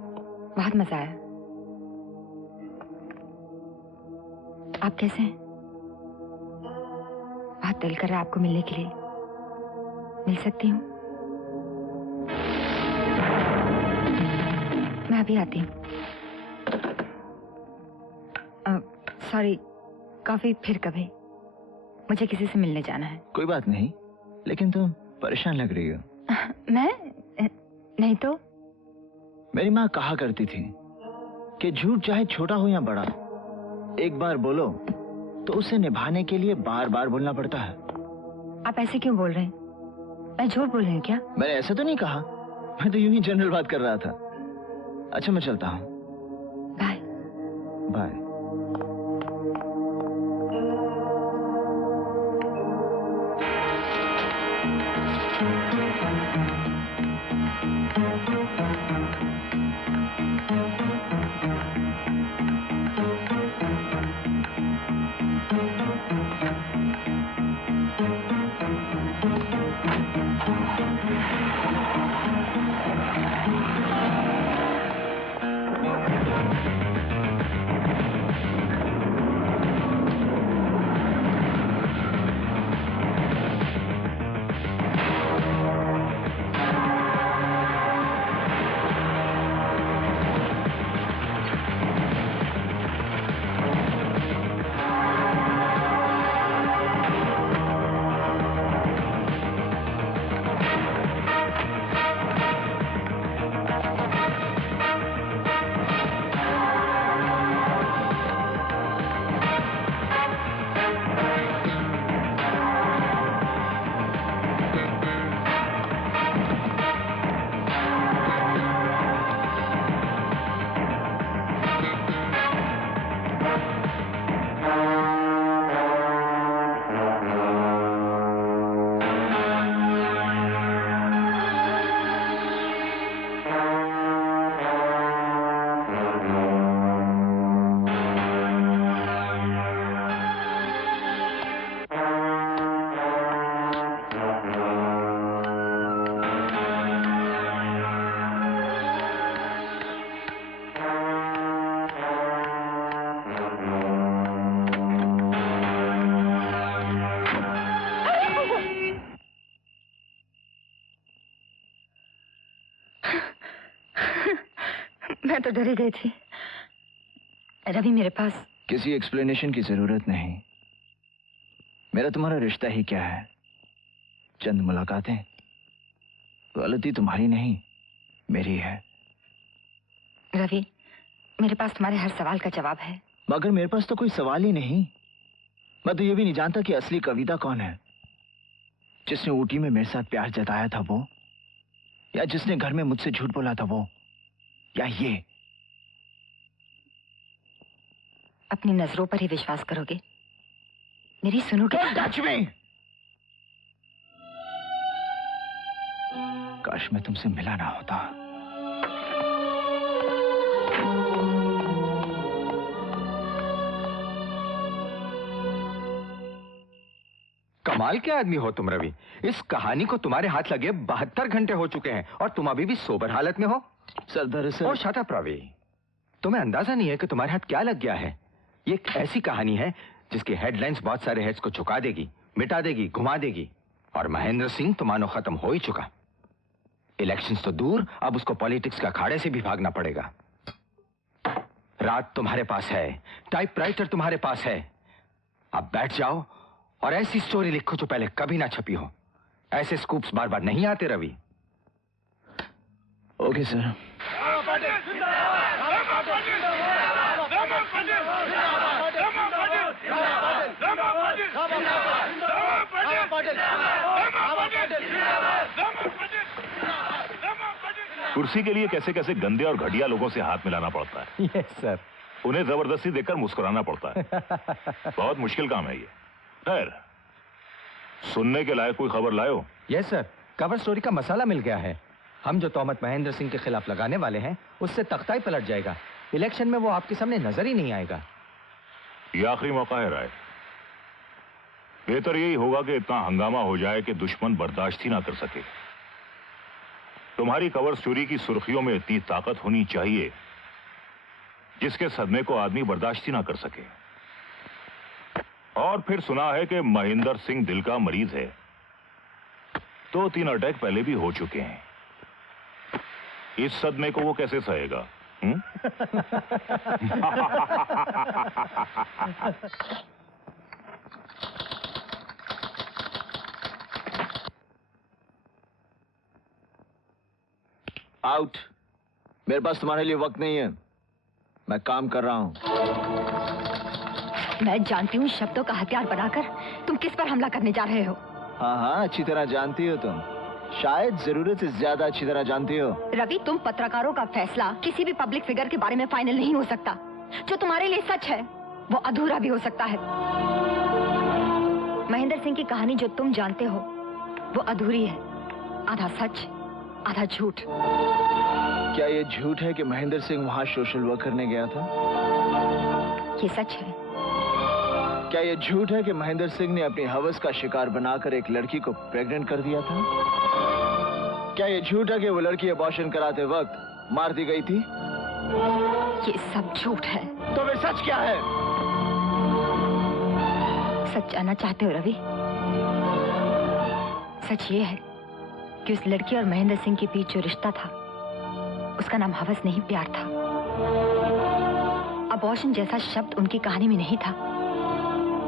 बहुत मजा आया। आप कैसे हैं? बहुत दिल कर रहा है आपको मिलने के लिए। मिल सकती हूँ? मैं अभी आती हूँ। सॉरी, कॉफी फिर कभी। मुझे किसी से मिलने जाना है। कोई बात नहीं, लेकिन तुम परेशान लग रही हो। मैं? नहीं तो। मेरी माँ कहा करती थी कि झूठ चाहे छोटा हो या बड़ा, एक बार बोलो तो उसे निभाने के लिए बार बार बोलना पड़ता है। आप ऐसे क्यों बोल रहे हैं? मैं झूठ बोल रही हूँ क्या? मैंने ऐसे तो नहीं कहा, मैं तो यूं ही जनरल बात कर रहा था। अच्छा मैं चलता हूँ। बाय। बाय। मैं तो डरी गई थी। रवि मेरे पास किसी एक्सप्लेनेशन की जरूरत नहीं। मेरा तुम्हारा रिश्ता ही क्या है, चंद मुलाकातें। गलती तुम्हारी नहीं मेरी है। रवि, मेरे पास तुम्हारे हर सवाल का जवाब है। मगर मेरे पास तो कोई सवाल ही नहीं। मैं तो ये भी नहीं जानता कि असली कविता कौन है। जिसने ऊटी में मेरे साथ प्यार जताया था वो, या जिसने घर में मुझसे झूठ बोला था वो, या ये। अपनी नजरों पर ही विश्वास करोगे, मेरी सुनोगे? Touch me. काश मैं तुमसे मिला ना होता। कमाल के आदमी हो तुम रवि। इस कहानी को तुम्हारे हाथ लगे 72 घंटे हो चुके हैं और तुम अभी भी सोबर हालत में हो। सर दरअसल। और शट अप रवि, तुम्हें अंदाजा नहीं है कि तुम्हारे हाथ क्या लग गया है। ये एक ऐसी कहानी है जिसकी हेडलाइंस बहुत सारे हेड्स को झुका देगी, मिटा देगी, घुमा देगी। और महेंद्र सिंह तो मानो खत्म हो ही चुका। इलेक्शंस तो दूर, अब उसको पॉलिटिक्स का अखाड़े से भी भागना पड़ेगा। रात तुम्हारे पास है, टाइपराइटर तुम्हारे पास है। अब बैठ जाओ और ऐसी स्टोरी लिखो जो पहले कभी ना छपी हो। ऐसे स्कूप्स बार बार नहीं आते रवि। Okay sir. कुर्सी के लिए कैसे कैसे गंदे और घटिया लोगों से हाथ मिलाना पड़ता है। Yes sir. उन्हें जबरदस्ती देखकर मुस्कुराना पड़ता है। बहुत मुश्किल काम है ये। खैर, सुनने के लायक कोई खबर लायो? यस सर, कवर स्टोरी का मसाला मिल गया है। हम जो तोहमत महेंद्र सिंह के खिलाफ लगाने वाले हैं उससे तख्ता ही पलट जाएगा। इलेक्शन में वो आपके सामने नजर ही नहीं आएगा। ये आखिरी मौका है राय। बेहतर यही होगा कि इतना हंगामा हो जाए कि दुश्मन बर्दाश्त ही ना कर सके। तुम्हारी कवर स्टोरी की सुर्खियों में इतनी ताकत होनी चाहिए जिसके सदमे को आदमी बर्दाश्त ही ना कर सके। और फिर सुना है कि महेंद्र सिंह दिल का मरीज है। 2-3 अटैक पहले भी हो चुके हैं। इस सदमे को वो कैसे सहेगा? आउट। मेरे पास तुम्हारे लिए वक्त नहीं है। मैं काम कर रहा हूं। मैं जानती हूँ शब्दों का हथियार बनाकर तुम किस पर हमला करने जा रहे हो। हाँ हाँ, अच्छी तरह जानती हो तुम। शायद जरूरत से ज्यादा अच्छी तरह जानती हो। रवि, तुम पत्रकारों का फैसला किसी भी पब्लिक फिगर के बारे में फाइनल नहीं हो सकता। जो तुम्हारे लिए सच है वो अधूरा भी हो सकता है। महेंद्र सिंह की कहानी जो तुम जानते हो वो अधूरी है। आधा सच, आधा झूठ। क्या ये झूठ है कि महेंद्र सिंह वहां सोशल वर्क करने गया था? ये सच है। क्या ये झूठ है कि महेंद्र सिंह ने अपनी हवस का शिकार बनाकर एक लड़की को प्रेग्नेंट कर दिया था? क्या ये झूठ है कि वो लड़की अबॉर्शन कराते वक्त मार दी गई थी? ये सब झूठ है। तो वे सच क्या है? सच जानना चाहते हो रवि? सच ये है कि उस लड़की और महेंद्र सिंह के बीच जो रिश्ता था उसका नाम हवस नहीं, प्यार था। अबॉर्शन जैसा शब्द उनकी कहानी में नहीं था,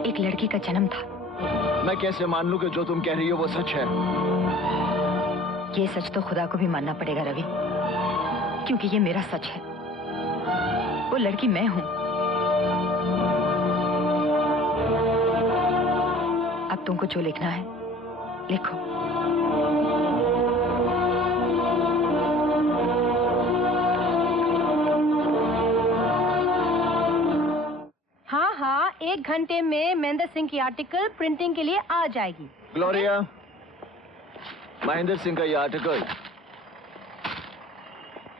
एक लड़की का जन्म था। मैं कैसे मान लूं कि जो तुम कह रही हो वो सच है? ये सच तो खुदा को भी मानना पड़ेगा रवि, क्योंकि ये मेरा सच है। वो लड़की मैं हूं। अब तुमको जो लिखना है लिखो। हाँ हाँ, 1 घंटे में महेंद्र सिंह की आर्टिकल प्रिंटिंग के लिए आ जाएगी। ग्लोरिया, महेंद्र सिंह का ये आर्टिकल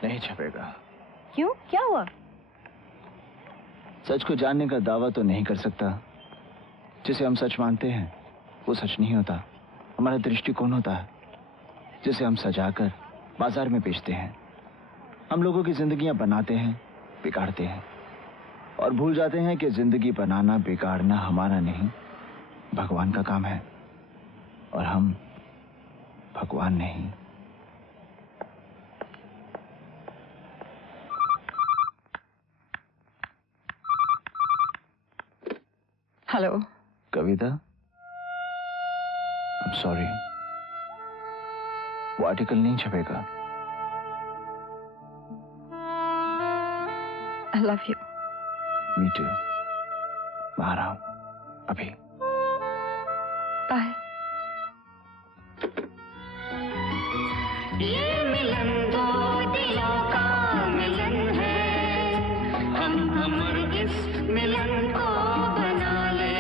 नहीं छपेगा। क्यों, क्या हुआ? सच को जानने का दावा तो नहीं कर सकता। जिसे हम सच मानते हैं वो सच नहीं होता, हमारा दृष्टिकोण होता है, जिसे हम सजाकर बाजार में बेचते हैं। हम लोगों की जिंदगियां बनाते हैं, बिगाड़ते हैं और भूल जाते हैं कि जिंदगी बनाना बिगाड़ना हमारा नहीं, भगवान का काम है और हम भगवान नहीं। हेलो। कविता, I'm sorry, वो आर्टिकल नहीं छपेगा। I love you. Me too. मैं आ रहा हूँ अभी। बाय। ये मिलन दो दिलों का मिलन है, हम अमर इस मिलन को बना ले,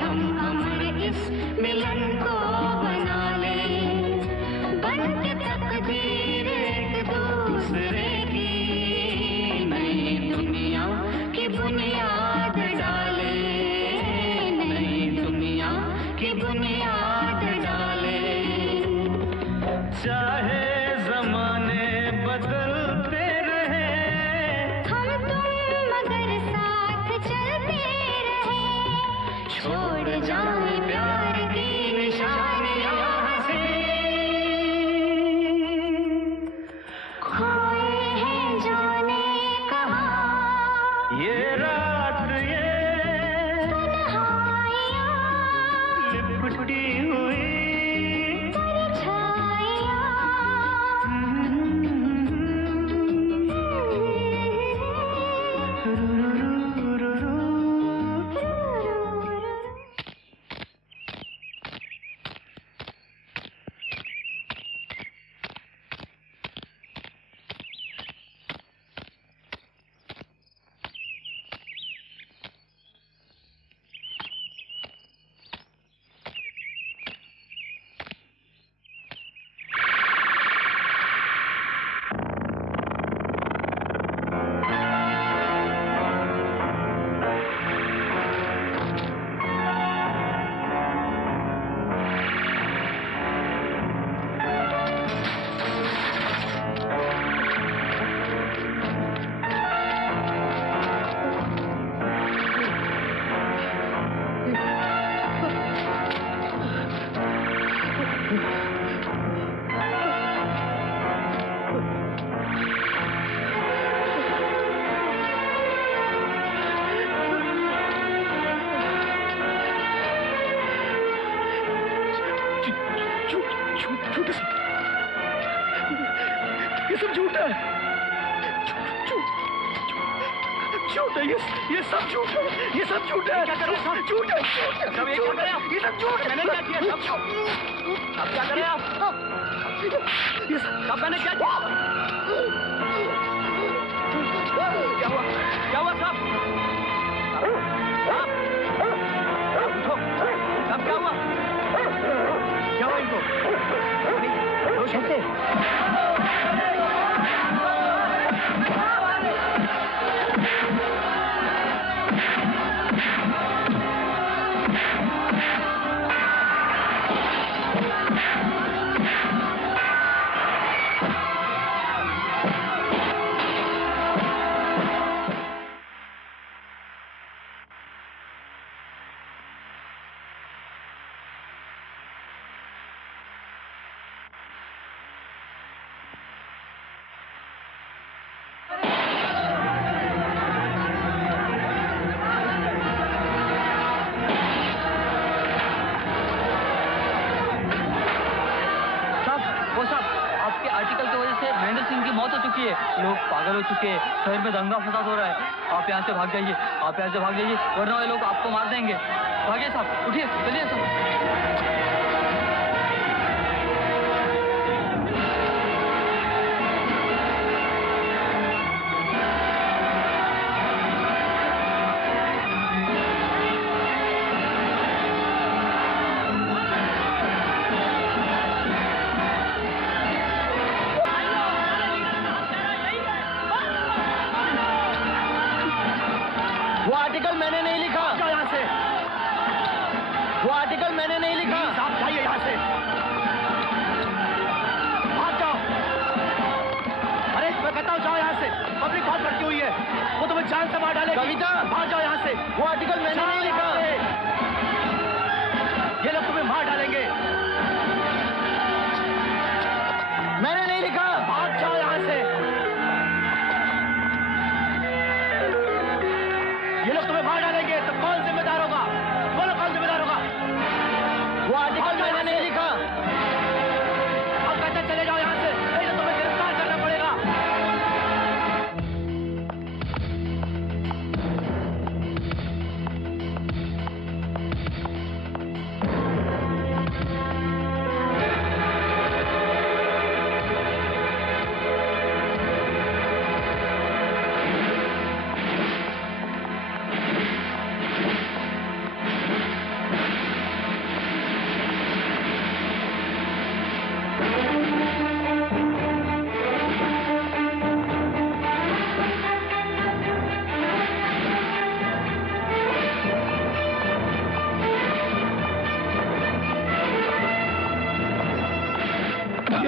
हम अमर इस मिलन को बना ले, बन के तकदीर एक दूसरे की नई दुनिया की बुनियाद डाले, नई दुनिया की बुनियाद डाले। चाहे जमाने बदलते रहे, हम तुम मगर साथ चलते रहे, छोड़ जाए प्यार की निशानियां से, खोए हैं जाने कहाँ ये रात ये तन्हाइयाँ, लिपटी हुई ये सब झूठ है, झूठ है, ये सब झूठ है, ये सब झूठ है, झूठ है, झूठ है, ये सब झूठ है। मैंने क्या किया? अब क्या करें आप? ये सब मैंने क्या किया? क्या हुआ? क्या हुआ साहब? उठो, अब क्या हुआ? क्या हुआ इनको? कैसे? लोग पागल हो चुके हैं, शहर में दंगा फसाद हो रहा है। आप यहाँ से भाग जाइए, आप यहाँ से भाग जाइए, वरना ये लोग आपको मार देंगे। भागिए साहब, उठिए, चलिए साहब। मैंने नहीं लिखा। यहाँ से वो आर्टिकल मैंने नहीं लिखा। आप जाइए यहाँ से, भाग जाओ। अरे मैं कहता हूँ जाओ यहाँ से, पब्लिक बहुत भड़की हुई है, वो तुम्हें जान से मार डालेगी। कविता, भाग जाओ यहाँ से, वो आर्टिकल मैंने नहीं लिखा। ये लोग तुम्हें मार डालेंगे। मैंने नहीं लिखा, भाग जाओ यहाँ से। ये लोग तुम्हें मार डालेंगे तो कौन जिम्मेदार होगा?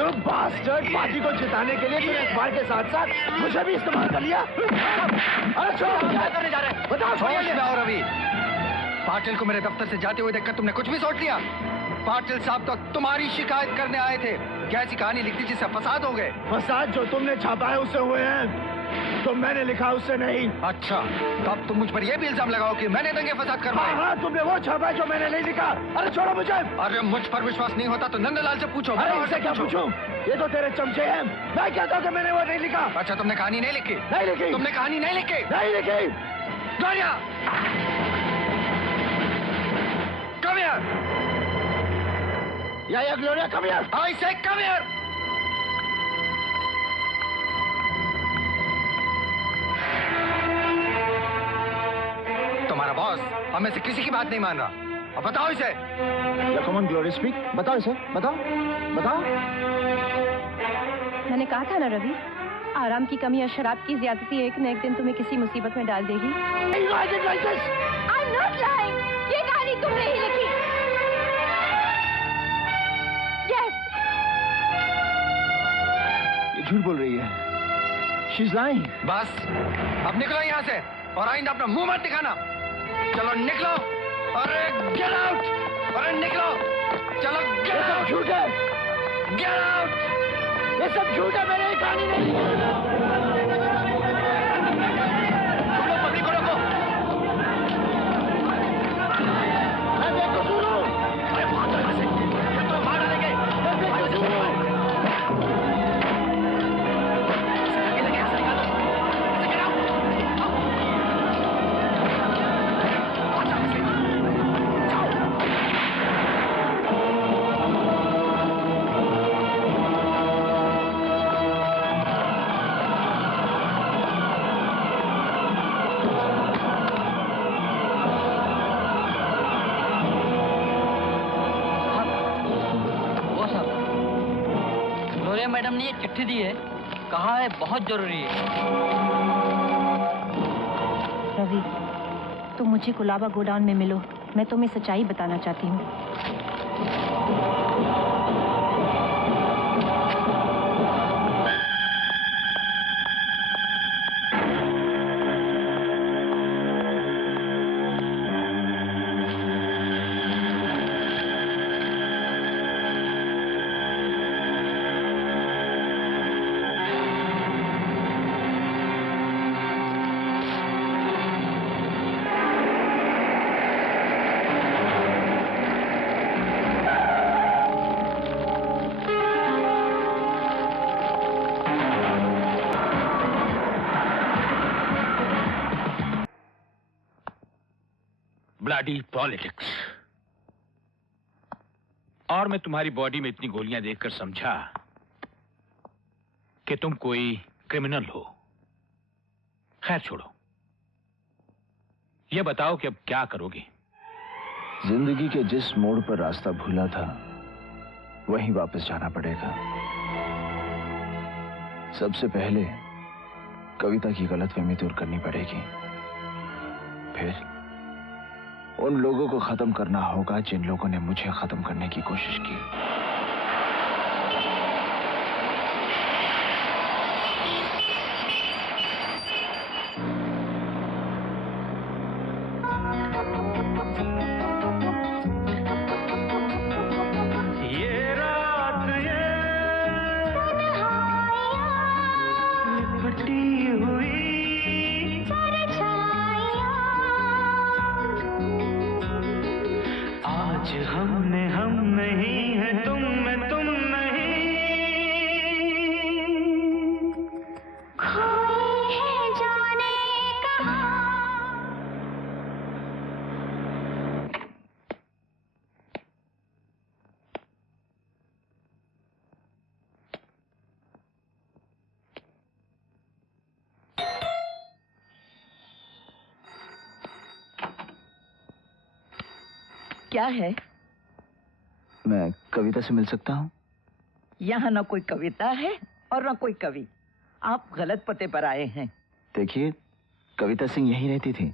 You bastard! पार्टी को जिताने के लिए तूने अखबार के साथ साथ मुझे भी इस्तेमाल कर लिया। अरे छोड़ो, क्या करने जा रहे हैं? बताओ। होश में आओ रवि। पाटिल को मेरे दफ्तर से जाते हुए देखकर तुमने कुछ भी सोच लिया? पाटिल साहब तो तुम्हारी शिकायत करने आए थे। क्या ऐसी कहानी लिखती जिससे फसाद हो गए? फसाद जो तुमने छापा है उससे हुए हैं, तो मैंने लिखा उससे नहीं। अच्छा, तब तुम मुझ पर यह भी इल्जाम लगाओ कि मैंने दंगे फसाद करवाए। हाँ, तुमने वो छापा है जो मैंने नहीं लिखा। अरे छोड़ो मुझे। अरे मुझ पर विश्वास नहीं होता तो नंदलाल से पूछो। अरे इससे क्या पूछूं? ये तो तेरे चमचे हैं। मैं कहता हूँ कि मैंने वो नहीं लिखा। अच्छा, तुमने कहानी नहीं लिखी? नहीं लिखी। तुमने कहानी नहीं लिखी? नहीं लिखी। Gloria, come here. या Gloria, come here. I say come here. तुम्हारा बॉस हमें से किसी की बात नहीं मान रहा। अब बताओ इसे। Come on glory, speak. बताओ इसे, बताओ बताओ। मैंने कहा था ना रवि, आराम की कमी और शराब की ज्यादती एक न एक दिन तुम्हें किसी मुसीबत में डाल देगी। I'm not lying. ये कहानी तुमने ही लिखी। Yes. ये झूठ बोल रही है। She's lying. बस, अब निकलो यहाँ से और आइंदा अपना मुंह मत दिखाना। चलो निकलो। अरे गेट आउट। अरे निकलो। चलो गेट आउट। ये सब झूठ है। Get out. ये सब झूठ है, मैंने कहानी नहीं लिखी। तुम लोग पब्लिक को रोको। मैं बेकसूर हूँ। अरे भाग यहाँ से। ये तो मार डालेंगे। मैं बेकसूर हूँ। मैडम ने ये चिट्ठी दी है, कहा है बहुत जरूरी है। रवि, तुम मुझे कुलाबा गोडाउन में मिलो, मैं तुम्हें सच्चाई बताना चाहती हूँ। Bloody politics. और मैं तुम्हारी बॉडी में इतनी गोलियां देखकर समझा कि तुम कोई क्रिमिनल हो। खैर छोड़ो, ये बताओ कि अब क्या करोगे? जिंदगी के जिस मोड़ पर रास्ता भूला था वहीं वापस जाना पड़ेगा। सबसे पहले कविता की गलतफहमी दूर करनी पड़ेगी, फिर उन लोगों को खत्म करना होगा जिन लोगों ने मुझे खत्म करने की कोशिश की। ये रात ये लिपटी हुई आज हम नहीं है तुम में तुम नहीं, खोई है जाने कहाँ। क्या है? मैं कविता से मिल सकता हूँ? यहाँ न कोई कविता है और न कोई कवि। आप गलत पते पर आए हैं। देखिए, कविता सिंह यहीं रहती थी।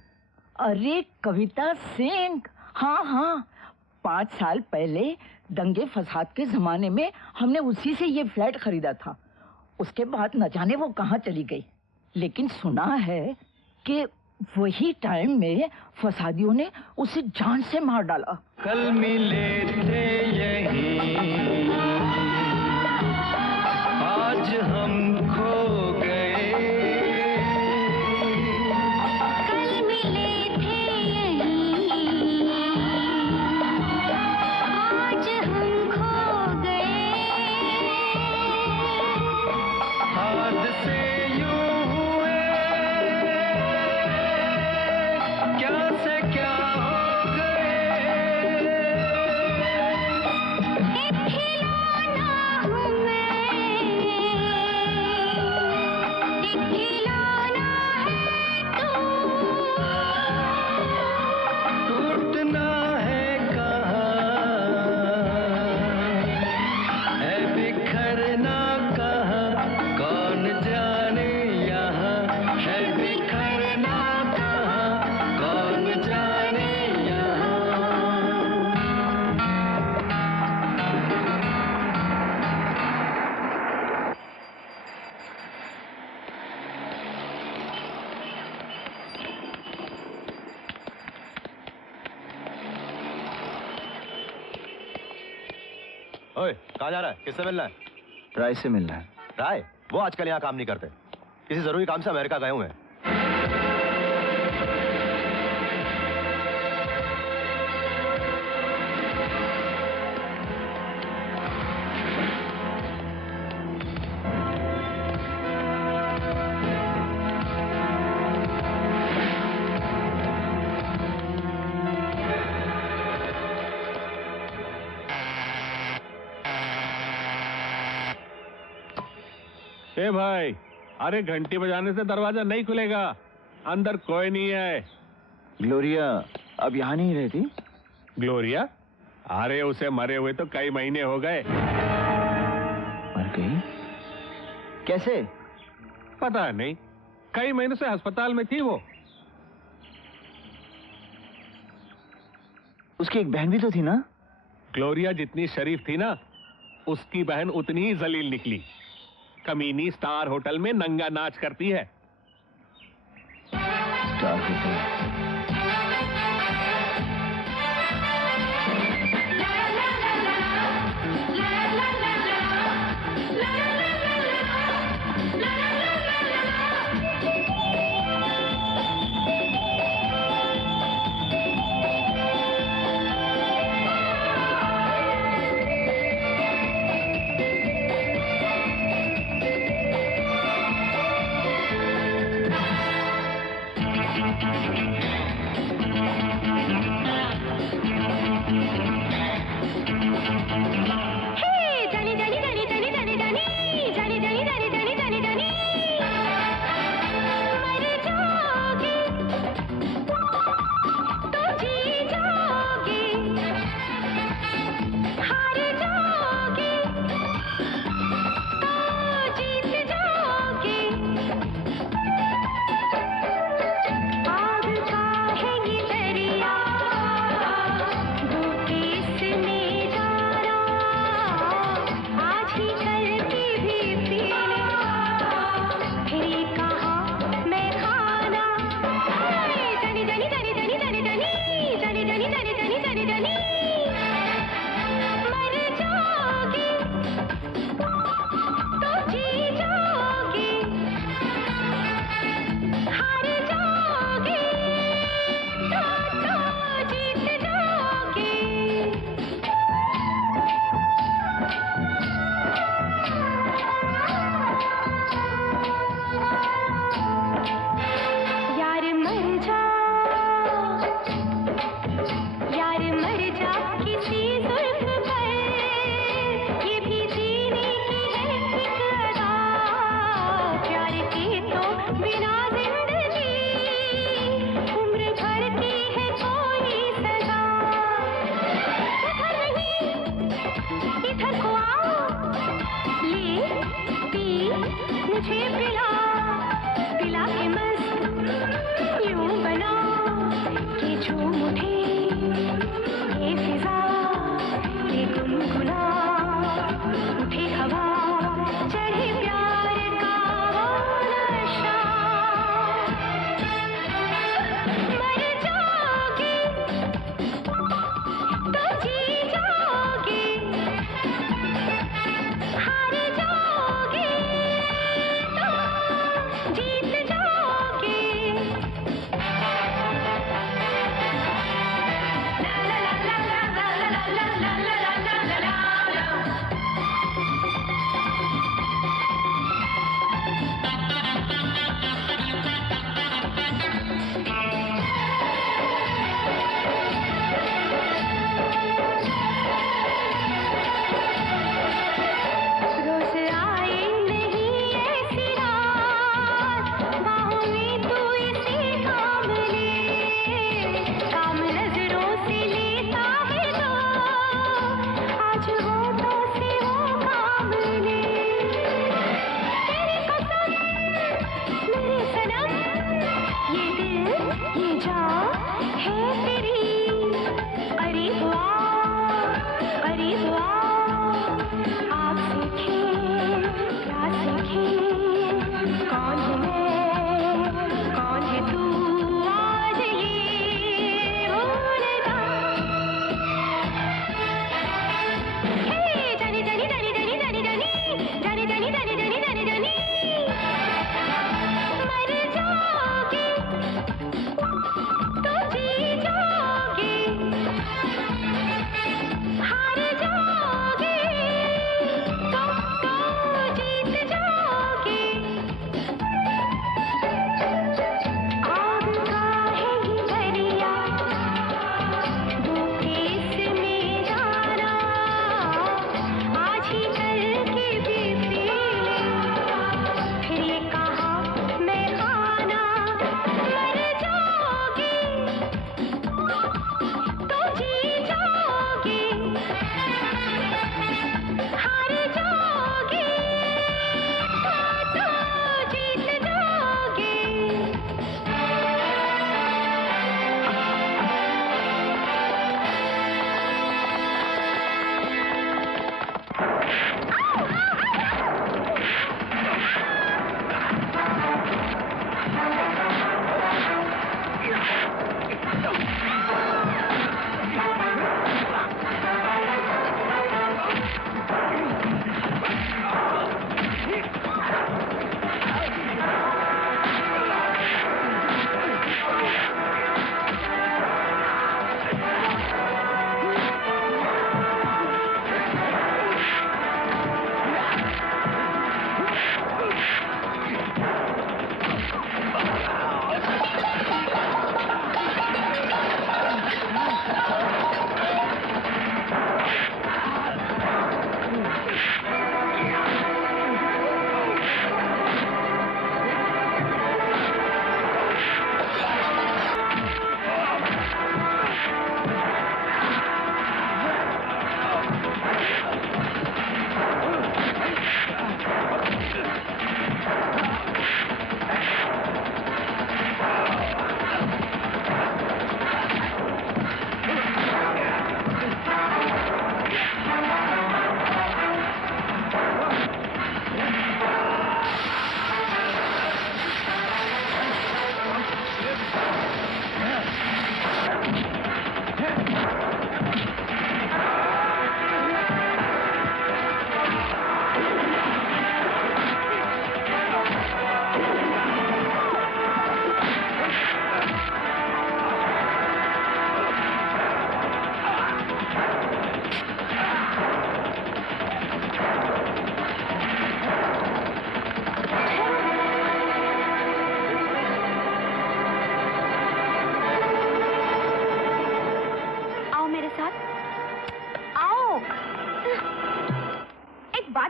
अरे कविता सिंह, हाँ हाँ, 5 साल पहले दंगे फसाद के जमाने में हमने उसी से ये फ्लैट खरीदा था। उसके बाद न जाने वो कहाँ चली गई, लेकिन सुना है कि वही टाइम में फसादियों ने उसे जान से मार डाला। कल मिले थे यहीं, आज हम खो गए। कल मिले थे यहीं, आज हम खो गए। हादसे यूं हुए, क्या से क्या हो गए। एक खिलौना हूँ मैं, एक खिलौना है तू। टूटना है कहाँ, है बिखरना कहाँ, कौन जाने यहाँ है बिखरना कहाँ, कौन जाने यहाँ। ओए, कहाँ जा रहा है? किससे मिलना है? राय से मिलना है। राय? वो आजकल यहाँ काम नहीं करते, किसी जरूरी काम से अमेरिका गए हुए हैं। ए भाई, अरे घंटी बजाने से दरवाजा नहीं खुलेगा, अंदर कोई नहीं है। ग्लोरिया अब यहाँ नहीं रहती? ग्लोरिया? अरे उसे मरे हुए तो कई महीने हो गए। मर गई? कैसे? पता नहीं, कई महीनों से अस्पताल में थी वो। उसकी एक बहन भी तो थी ना? ग्लोरिया जितनी शरीफ थी ना, उसकी बहन उतनी ही जलील निकली। कमीनी स्टार होटल में नंगा नाच करती है। Star hotel? मुझे पिला पिला के मस्त यूं बना कि झूम उठे ये फिजा ये गुम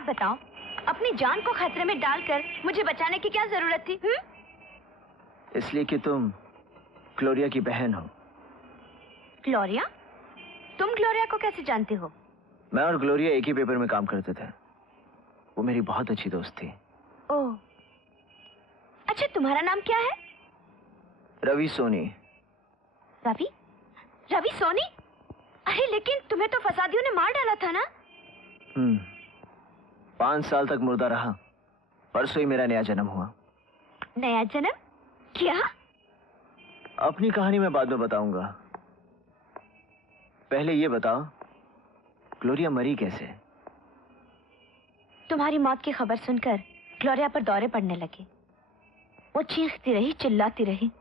बताओ, अपनी जान को खतरे में डालकर मुझे बचाने की क्या जरूरत थी? इसलिए कि तुम ग्लोरिया की बहन हो। ग्लोरिया? तुम ग्लोरिया को कैसे जानते हो? मैं और ग्लोरिया एक ही पेपर में काम करते थे। वो मेरी बहुत अच्छी दोस्त थी। ओह, अच्छा, तुम्हारा नाम क्या है? रवि सोनी। रवि? रवि सोनी? अरे लेकिन तुम्हें तो फसादियों ने मार डाला था ना? 5 साल तक मुर्दा रहा। परसों ही मेरा नया जन्म हुआ। नया जन्म? क्या? अपनी कहानी मैं बाद में बताऊंगा। पहले ये बताओ, ग्लोरिया मरी कैसे? तुम्हारी मौत की खबर सुनकर ग्लोरिया पर दौरे पड़ने लगे। वो चीखती रही, चिल्लाती रही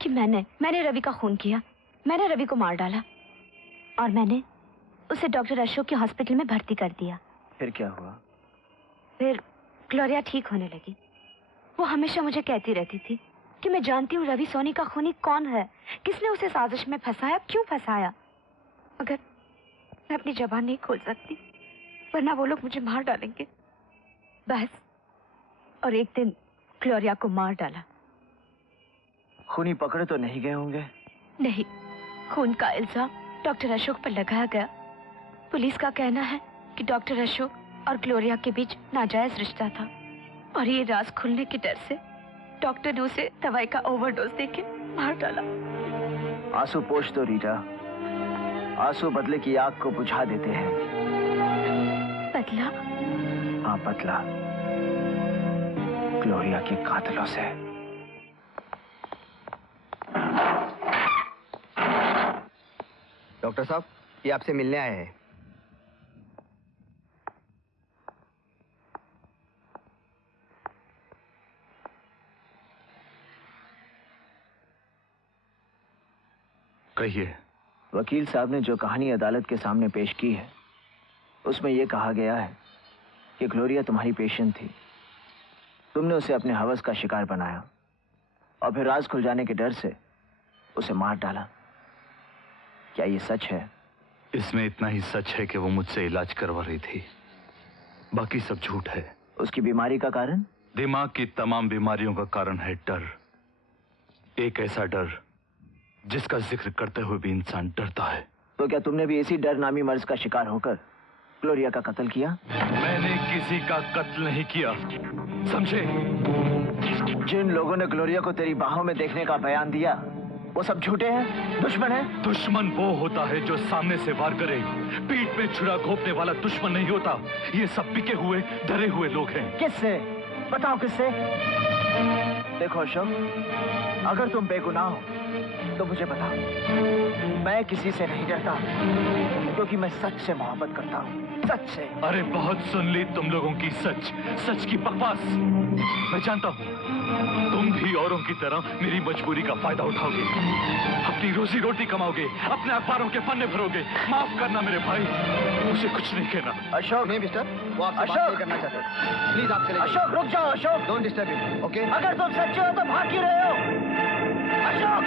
कि मैंने रवि का खून किया, मैंने रवि को मार डाला और मैंने उसे डॉक्टर अशोक के हॉस्पिटल में भर्ती कर दिया। फिर क्या हुआ? फिर ग्लोरिया ठीक होने लगी। वो हमेशा मुझे कहती रहती थी कि मैं जानती हूँ रवि सोनी का खूनी कौन है, किसने उसे साजिश में फंसाया, क्यों फंसाया, मगर मैं अपनी जबान नहीं खोल सकती वरना वो लोग मुझे मार डालेंगे। बस, और एक दिन ग्लोरिया को मार डाला। खूनी पकड़े तो नहीं गए होंगे? नहीं, खून का इल्जाम डॉक्टर अशोक पर लगाया गया। पुलिस का कहना है कि डॉक्टर अशोक और ग्लोरिया के बीच नाजायज रिश्ता था और ये राज खुलने के डर से डॉक्टर ने उसे दवाई का ओवरडोज देके मार डाला। आंसू पोंछ दो रीटा, आंसू बदले की आग को बुझा देते हैं। बदला? हाँ, बदला ग्लोरिया के कातिलों से। डॉक्टर साहब, ये आपसे मिलने आए हैं। कहिए। वकील साहब ने जो कहानी अदालत के सामने पेश की है उसमें यह कहा गया है कि ग्लोरिया तुम्हारी पेशेंट थी। तुमने उसे अपने हवस का शिकार बनाया और फिर राज खुल जाने के डर से उसे मार डाला। क्या ये सच है? इसमें इतना ही सच है कि वो मुझसे इलाज करवा रही थी, बाकी सब झूठ है। उसकी बीमारी का कारण? दिमाग की तमाम बीमारियों का कारण है डर। एक ऐसा डर जिसका जिक्र करते हुए भी इंसान डरता है। तो क्या तुमने भी इसी डर नामी मर्ज का शिकार होकर ग्लोरिया का कत्ल किया? मैंने किसी का कत्ल नहीं किया, समझे? जिन लोगों ने ग्लोरिया को तेरी बाहों में देखने का बयान दिया वो सब झूठे हैं, दुश्मन हैं? दुश्मन वो होता है जो सामने से वार करे, पीठ में छुरा घोंपने वाला दुश्मन नहीं होता। ये सब बिके हुए डरे हुए लोग हैं। किससे? बताओ किससे? देखो अशोक, अगर तुम बेगुनाह हो तो मुझे बताओ। मैं किसी से नहीं डरता क्योंकि मैं सच से मोहब्बत करता हूँ, सच से। अरे बहुत सुन ली तुम लोगों की सच की बकवास। मैं जानता हूँ तुम भी औरों की तरह मेरी मजबूरी का फायदा उठाओगे, अपनी रोजी रोटी कमाओगे, अपने अखबारों के पन्ने भरोगे। माफ करना मेरे भाई, मुझे कुछ नहीं कहना। अशोक। नहीं मिस्टर, वो आपसे बात नहीं करना चाहते। प्लीज आप चले जाइए। अशोक रुक जाओ। Ashok, don't disturb him, okay? अगर तुम सच्चे हो तो भाग क्यों रहे हो? अशोक!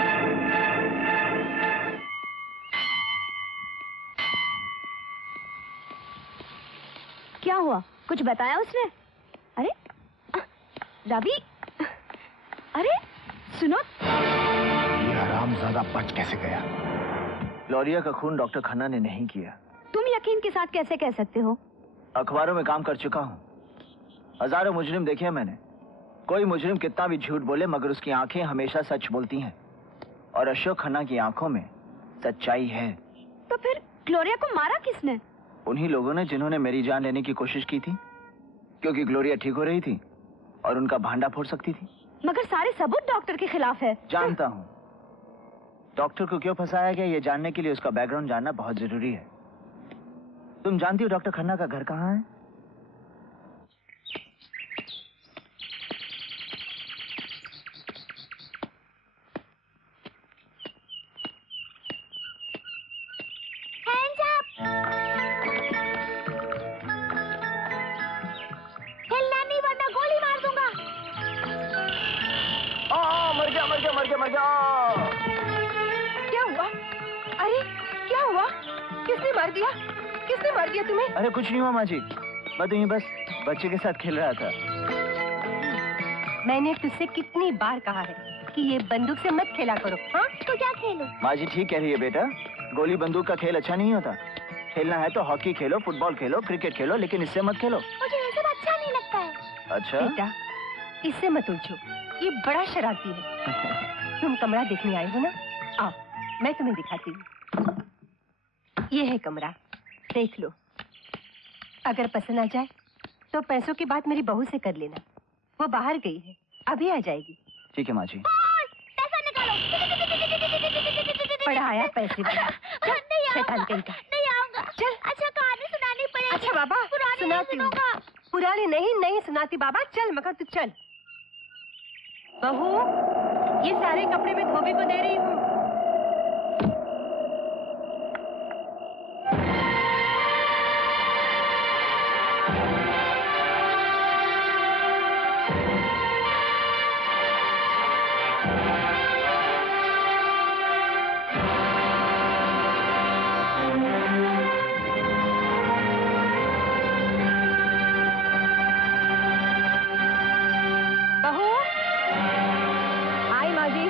क्या हुआ? कुछ बताया उसने? अरे रवि, अरे सुनो, ये हरामजादा बच कैसे गया? ग्लोरिया का खून डॉक्टर खन्ना ने नहीं किया। तुम यकीन के साथ कैसे कह सकते हो? अखबारों में काम कर चुका हूँ, हजारों मुजरिम देखे हैं मैंने। कोई मुजरिम कितना भी झूठ बोले मगर उसकी आंखें हमेशा सच बोलती हैं, और अशोक खन्ना की आंखों में सच्चाई है। तो फिर ग्लोरिया को मारा किसने? उन्हीं लोगों ने जिन्होंने मेरी जान लेने की कोशिश की थी, क्योंकि ग्लोरिया ठीक हो रही थी और उनका भांडा फोड़ सकती थी। मगर सारे सबूत डॉक्टर के खिलाफ है। जानता हूँ। डॉक्टर को क्यों फंसाया गया ये जानने के लिए उसका बैकग्राउंड जानना बहुत जरूरी है। तुम जानती हो डॉक्टर खन्ना का घर कहाँ है? मर गया। क्या हुआ? अरे क्या हुआ? किसने मार दिया? किसने मार दिया तुम्हें? अरे कुछ नहीं हुआ माँ जी, मैं तो यूं बस बच्चे के साथ खेल रहा था। मैंने तुझसे कितनी बार कहा है कि ये बंदूक से मत खेला करो। हाँ तो क्या खेलो? माँ जी ठीक कह रही है बेटा, गोली बंदूक का खेल अच्छा नहीं होता। खेलना है तो हॉकी खेलो, फुटबॉल खेलो, क्रिकेट खेलो, लेकिन इससे मत खेलो। मुझे ये सब अच्छा नहीं लगता है। अच्छा बेटा इससे मत उलझो, ये बड़ा शरारती है। तुम कमरा देखने आए हो ना, आओ मैं तुम्हें दिखाती हूँ। ये है कमरा, देख लो। अगर पसंद आ जाए तो पैसों की बात मेरी बहू से कर लेना, वो बाहर गई है, अभी आ जाएगी। ठीक है माँ जी। पैसा निकालो। पढ़ा आया पैसे वाला। शैतान कहीं का। नहीं आऊंगा। चल। अच्छा कहानी सुनानी पड़ेगी। अच्छा बाबा पुरानी सुनाती हूँ। पुरानी नहीं सुनाती बाबा, चल मगर तू चल। बहू ये सारे कपड़े मैं धोबी को दे रही हूँ। बहू आई माँ जी।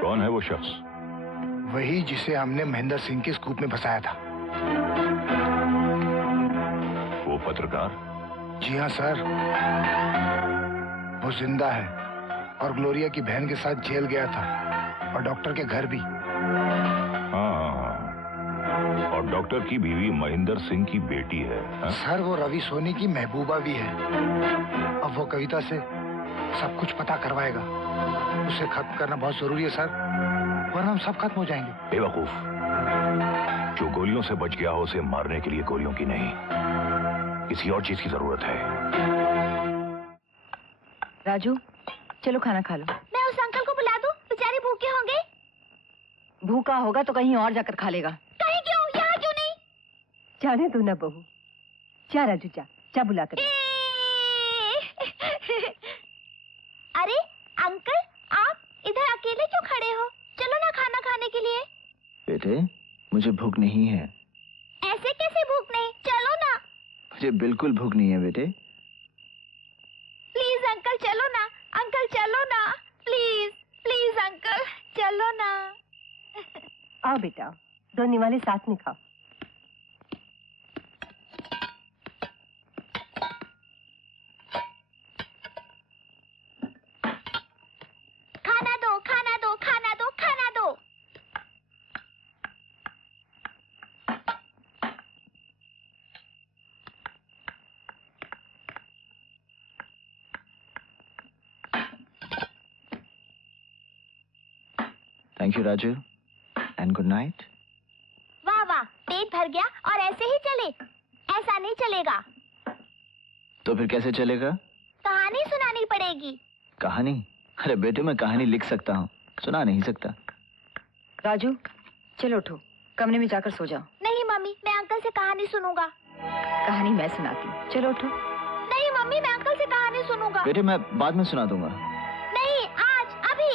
कौन है वो शख्स? वही जिसे हमने महेंद्र सिंह के स्कूप में फंसाया था। वो पत्रकार? जी हाँ सर, वो जिंदा है और ग्लोरिया की बहन के साथ जेल गया था और डॉक्टर के घर भी। हाँ, और डॉक्टर की बीवी महेंद्र सिंह की बेटी है। हाँ? सर वो रवि सोनी की महबूबा भी है। अब वो कविता से सब कुछ पता करवाएगा। उसे खत्म करना बहुत जरूरी है सर, वरना हम सब खत्म हो जाएंगे। बेवकूफ, जो गोलियों से बच गया हो उसे मारने के लिए गोलियों की नहीं, किसी और चीज की जरूरत है। राजू चलो खाना खा लो। मैं उस अंकल को बुला दूं, बेचारे भूखे होंगे। भूखा होगा तो कहीं और जाकर खा लेगा। कहीं क्यों, यहाँ क्यों नहीं? जाने दो ना बहू, जा राजू जा बुला कर। अरे अंकल आप इधर अकेले क्यों खड़े हो? चलो ना खाना खाने के लिए। बेटे मुझे भूख नहीं है। ऐसे कैसे भूख नहीं? चलो ना। मुझे बिल्कुल भूख नहीं है बेटे। प्लीज अंकल चलो ना, अंकल चलो ना, प्लीज प्लीज अंकल चलो ना। आओ बेटा, दोनों वाले साथ में खाओ। खाना दो खाना दो खाना दो खाना दो। Thank you Raju and good night. वाह वाह, पेट भर गया और ऐसे ही चले? ऐसा नहीं चलेगा। तो फिर कैसे चलेगा? कहानी सुनानी पड़ेगी। कहानी? अरे बेटे मैं कहानी लिख सकता हूँ, सुना नहीं सकता। राजू चलो उठो, कमरे में जाकर सो जाओ। नहीं मम्मी, मैं अंकल से कहानी सुनूंगा। कहानी मैं सुनाती हूँ, चलो उठो। नहीं मम्मी, मैं अंकल से कहानी सुनूंगा। बेटे मैं बाद में सुना दूंगा। नहीं आज, अभी।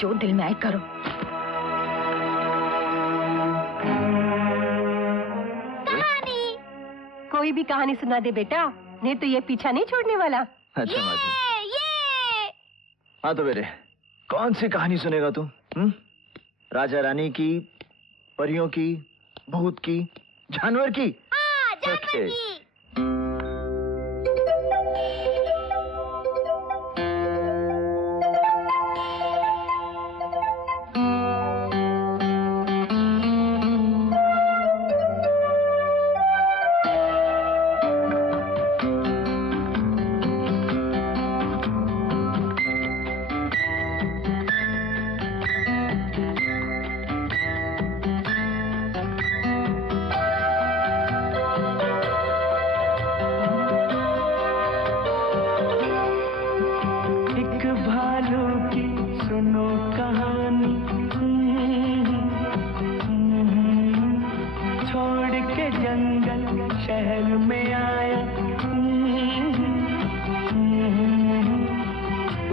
जो दिल में आए करो। कहानी। कोई भी कहानी सुना दे बेटा, नहीं तो ये पीछा नहीं छोड़ने वाला। अच्छा माँ जी। हाँ तो बेटे कौन सी कहानी सुनेगा तू? राजा रानी की, परियों की, भूत की, जानवर की? हाँ जानवर की।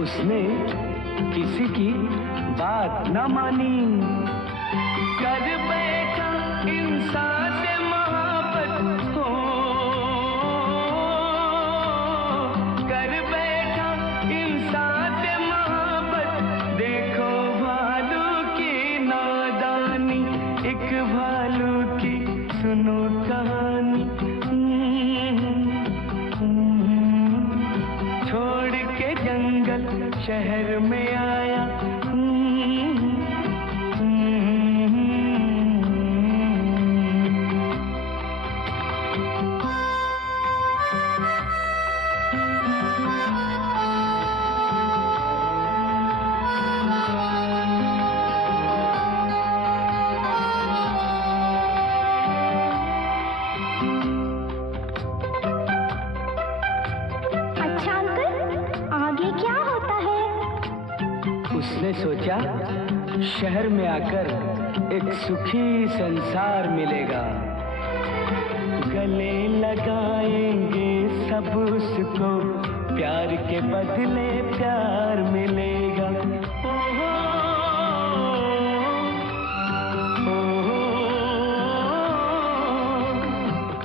उसने किसी की बात न मानी, कर बैठा इंसान से मोहब्बत हो, कर बैठा इंसान से मोहब्बत। देखो भालू की नादानी, एक भालू की सुनो कहानी। छोड़ के जंगल शहर में आया, उसने सोचा शहर में आकर एक सुखी संसार मिलेगा, गले लगाएंगे सब उसको, प्यार के बदले प्यार मिलेगा। ओहो, ओहो,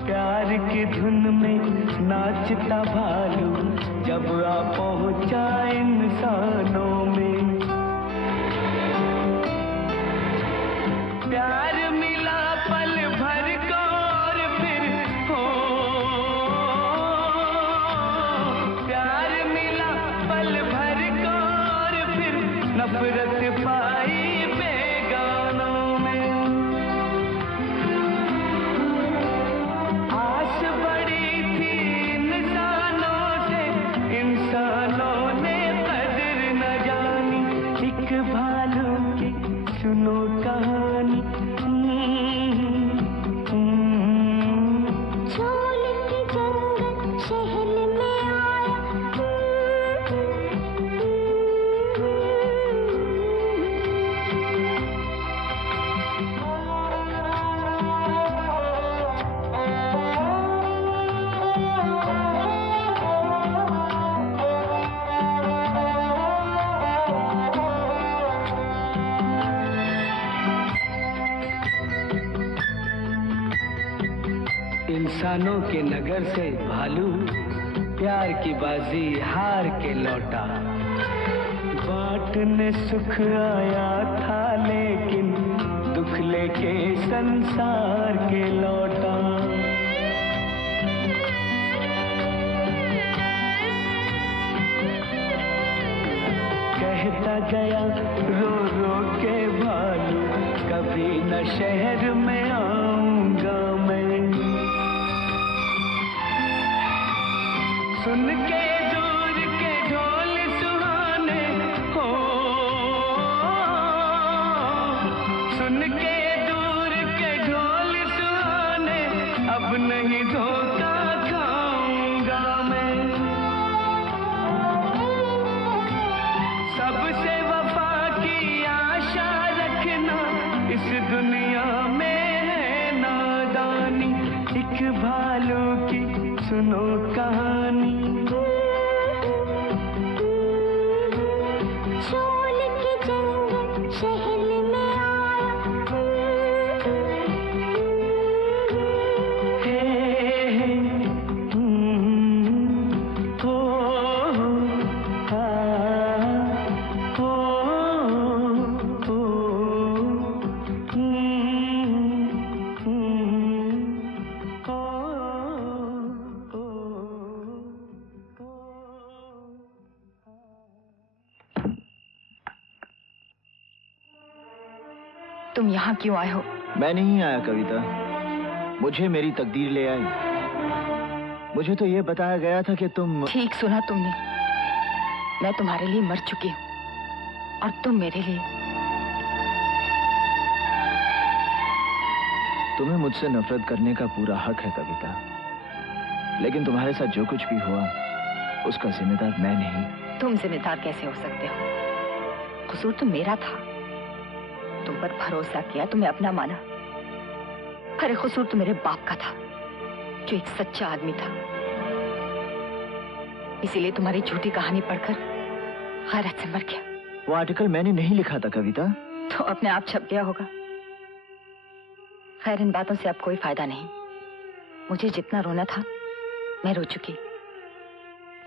प्यार की धुन में नाचता भालू जब आ पहुंचा इंसानों में। प्यार मिला पल भर को और फिर हो, प्यार मिला पल भर को और फिर नफरत पाई बेगानों में। आस बड़ी थी इंसानों से, इंसानों ने कदर न जानी, एक भालू की सुनो कहानी। छोड़ के जंगल शहर में आया, इंसानों के नगर से भालू प्यार की बाजी हार के लौटा। बांटने सुख आया था लेकिन दुख लेके संसार के लौटा। कहता गया रो रो के भालू, कभी न शहर में आऊंगा मैं। सुन के दूर के ढोल सुहाने हो, सुन के दूर के ढोल सुहाने, अब नहीं धोखा खाऊंगा मैं। सबसे वफा की आशा रखना, इस दुनिया में है नादानी, एक भालू की सुनो कहानी। छोड़ के जंगल शहर में आया, तुम यहाँ क्यों आए हो? मैं नहीं आया कविता, मुझे मेरी तकदीर ले आई। मुझे तो ये बताया गया था कि तुम... ठीक सुना तुमने, मैं तुम्हारे लिए मर चुकी हूँ और तुम मेरे लिए। तुम्हें मुझसे नफरत करने का पूरा हक है कविता, लेकिन तुम्हारे साथ जो कुछ भी हुआ उसका जिम्मेदार मैं नहीं। तुम जिम्मेदार कैसे हो सकते हो? कसूर तो मेरा था, तुम पर भरोसा किया, तुम्हें अपना माना। अरे कसूर तो मेरे बाप का था, जो एक सच्चा आदमी था। इसीलिए तुम्हारी झूठी कहानी पढ़कर गैरत से मर गया। वो आर्टिकल मैंने नहीं लिखा था कविता। तो अपने आप छप गया होगा। खैर, इन बातों से अब कोई फायदा नहीं। मुझे जितना रोना था मैं रो चुकी।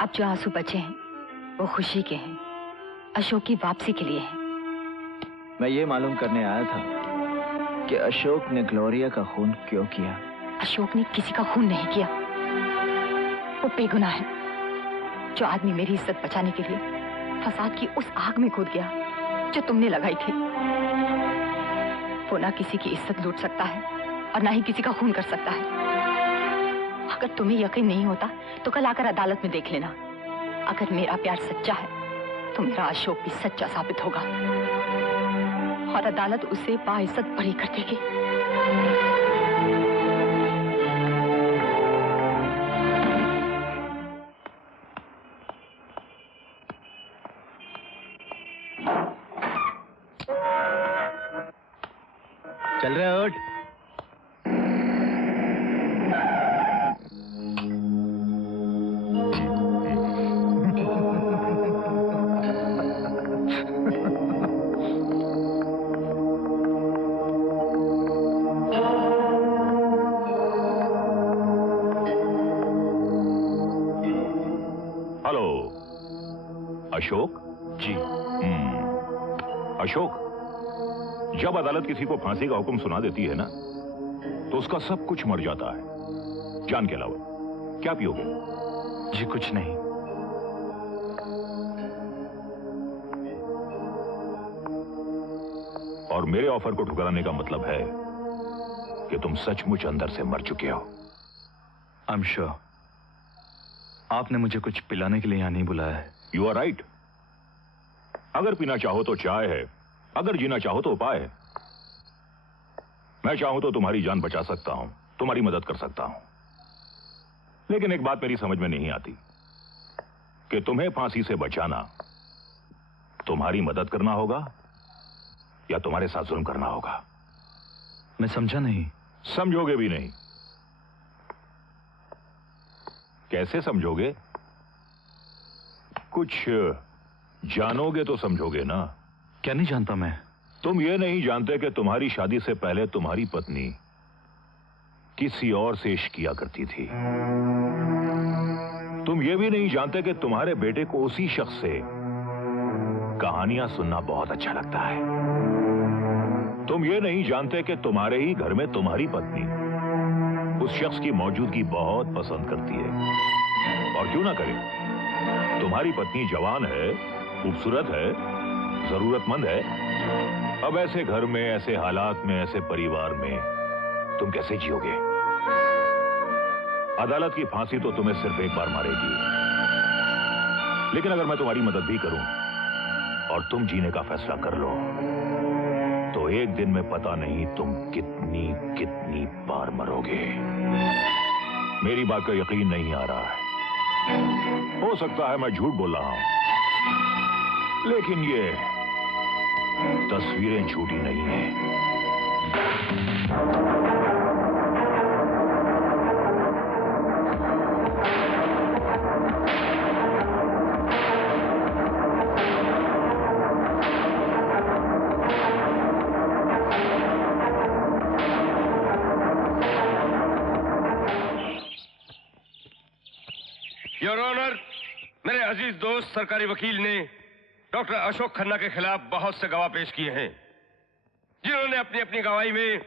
अब जो आंसू बचे हैं वो खुशी के हैं, अशोक की वापसी के लिए हैं। मैं ये मालूम करने आया था कि अशोक ने ग्लोरिया का खून क्यों किया। अशोक ने किसी का खून नहीं किया। वो बेगुनाह है। जो आदमी मेरी इज्जत बचाने के लिए फसाद की उस आग में कूद गया जो तुमने लगाई थी, वो ना किसी की इज्जत लूट सकता है और ना ही किसी का खून कर सकता है। अगर तुम्हें यकीन नहीं होता तो कल आकर अदालत में देख लेना। अगर मेरा प्यार सच्चा है तो मेरा अशोक भी सच्चा साबित होगा और अदालत उसे बाइज्जत बरी कर देगी। चल रहे हो? हेलो अशोक जी। अशोक, जब अदालत किसी को फांसी का हुक्म सुना देती है ना तो उसका सब कुछ मर जाता है, जान के अलावा। क्या पियोगे? जी कुछ नहीं। और मेरे ऑफर को ठुकराने का मतलब है कि तुम सचमुच अंदर से मर चुके हो। I am sure. आपने मुझे कुछ पिलाने के लिए यहां नहीं बुलाया है। You are right. अगर पीना चाहो तो चाय है, अगर जीना चाहो तो उपाय है। मैं चाहूं तो तुम्हारी जान बचा सकता हूं, तुम्हारी मदद कर सकता हूं। लेकिन एक बात मेरी समझ में नहीं आती कि तुम्हें फांसी से बचाना तुम्हारी मदद करना होगा या तुम्हारे साथ जुल्म करना होगा। मैं समझा नहीं। समझोगे भी नहीं। कैसे समझोगे? कुछ जानोगे तो समझोगे ना। क्या नहीं जानता मैं? तुम ये नहीं जानते कि तुम्हारी शादी से पहले तुम्हारी पत्नी किसी और से इश्क किया करती थी। तुम ये भी नहीं जानते कि तुम्हारे बेटे को उसी शख्स से कहानियां सुनना बहुत अच्छा लगता है। तुम ये नहीं जानते कि तुम्हारे ही घर में तुम्हारी पत्नी उस शख्स की मौजूदगी बहुत पसंद करती है। और क्यों ना करे, तुम्हारी पत्नी जवान है, खूबसूरत है, जरूरतमंद है। अब ऐसे घर में, ऐसे हालात में, ऐसे परिवार में तुम कैसे जियोगे? अदालत की फांसी तो तुम्हें सिर्फ एक बार मारेगी, लेकिन अगर मैं तुम्हारी मदद भी करूं और तुम जीने का फैसला कर लो तो एक दिन में पता नहीं तुम कितनी कितनी बार मरोगे। मेरी बात का यकीन नहीं आ रहा है। हो सकता है मैं झूठ बोल रहा हूं, लेकिन ये तस्वीरें झूठी नहीं हैं। योर ऑनर, मेरे अजीज दोस्त सरकारी वकील ने डॉक्टर अशोक खन्ना के खिलाफ बहुत से गवाह पेश किए हैं, जिन्होंने अपनी अपनी गवाही में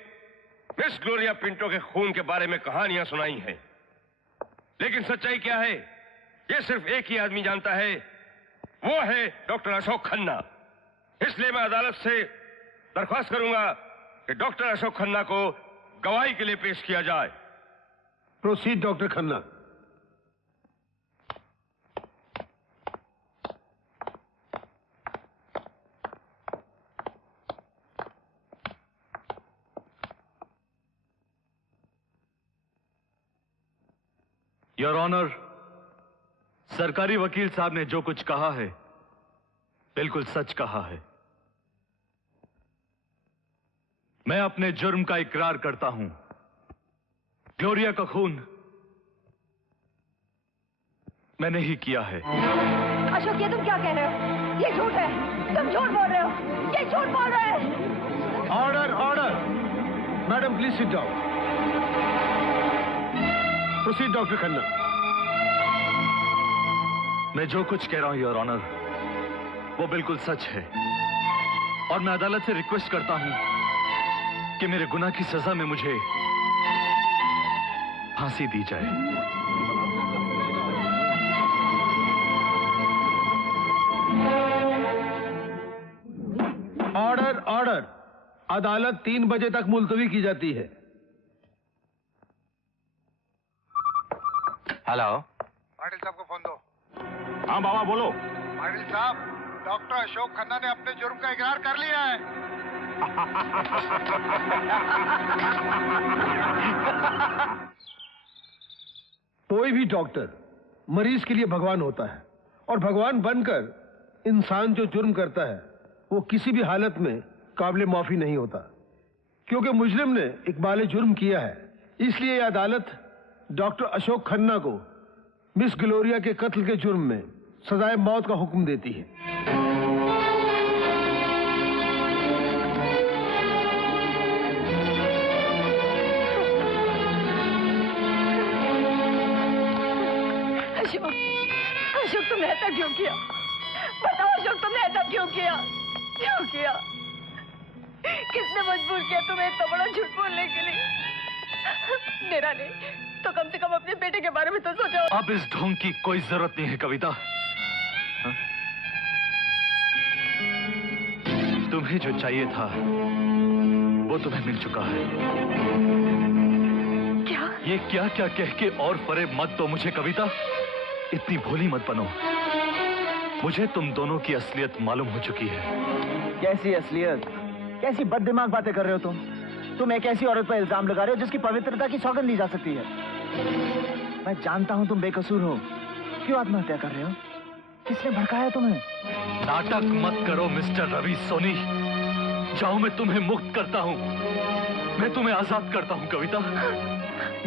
मिस ग्लोरिया पिंटो के खून के बारे में कहानियां सुनाई हैं। लेकिन सच्चाई क्या है, ये सिर्फ एक ही आदमी जानता है, वो है डॉक्टर अशोक खन्ना। इसलिए मैं अदालत से दरख्वास्त करूंगा कि डॉक्टर अशोक खन्ना को गवाही के लिए पेश किया जाए। Proceed doctor Khanna. Your honour, सरकारी वकील साहब ने जो कुछ कहा है बिल्कुल सच कहा है। मैं अपने जुर्म का इकरार करता हूं। ग्लोरिया का खून मैंने ही किया है। अशोक, ये तुम क्या कह रहे हो? ये झूठ है, तुम झूठ बोल रहे हो, ये झूठ बोल रहे हैं। Order order. Madam please sit down. Proceed doctor Khanna. मैं जो कुछ कह रहा हूं योर ऑनर वो बिल्कुल सच है और मैं अदालत से रिक्वेस्ट करता हूं कि मेरे गुनाह की सजा में मुझे फांसी दी जाए। Order order. अदालत 3 बजे तक मुलतवी की जाती है। हेलो। पाटिल साहब को फोन दो। हाँ बाबा बोलो। पाटिल साहब, डॉक्टर अशोक खन्ना ने अपने जुर्म का इकरार कर लिया है। कोई भी डॉक्टर मरीज के लिए भगवान होता है और भगवान बनकर इंसान जो जुर्म करता है वो किसी भी हालत में काबिल माफी नहीं होता, क्योंकि मुजरिम ने इकबाल जुर्म किया है। इसलिए यह अदालत डॉक्टर अशोक खन्ना को मिस ग्लोरिया के कत्ल के जुर्म में सजाए मौत का हुक्म देती है। अशोक, अशोक तुमने ऐसा क्यों किया? बताओ अशोक, तुमने ऐसा क्यों किया? क्यों किया? किसने मजबूर किया तुम्हें इतना बड़ा झूठ बोलने के लिए? मेरा नहीं तो कम से कम अपने बेटे के बारे में तो सोचो। अब इस ढोंग की कोई जरूरत नहीं है कविता। हा? तुम्हें जो चाहिए था वो तुम्हें मिल चुका है। क्या? ये क्या क्या कह के और फरेब मत दो मुझे कविता। इतनी भोली मत बनो। मुझे तुम दोनों की असलियत मालूम हो चुकी है। कैसी असलियत? कैसी बददिमाग बातें कर रहे हो तुम एक ऐसी औरत पर इल्जाम लगा रहे हो जिसकी पवित्रता की सौगंध ली जा सकती है। मैं जानता हूं तुम बेकसूर हो। क्यों आत्महत्या कर रहे हो? किसने भड़काया तुम्हें? नाटक मत करो मिस्टर रवि सोनी। जाओ, मैं तुम्हें मुक्त करता हूं, मैं तुम्हें आजाद करता हूं कविता।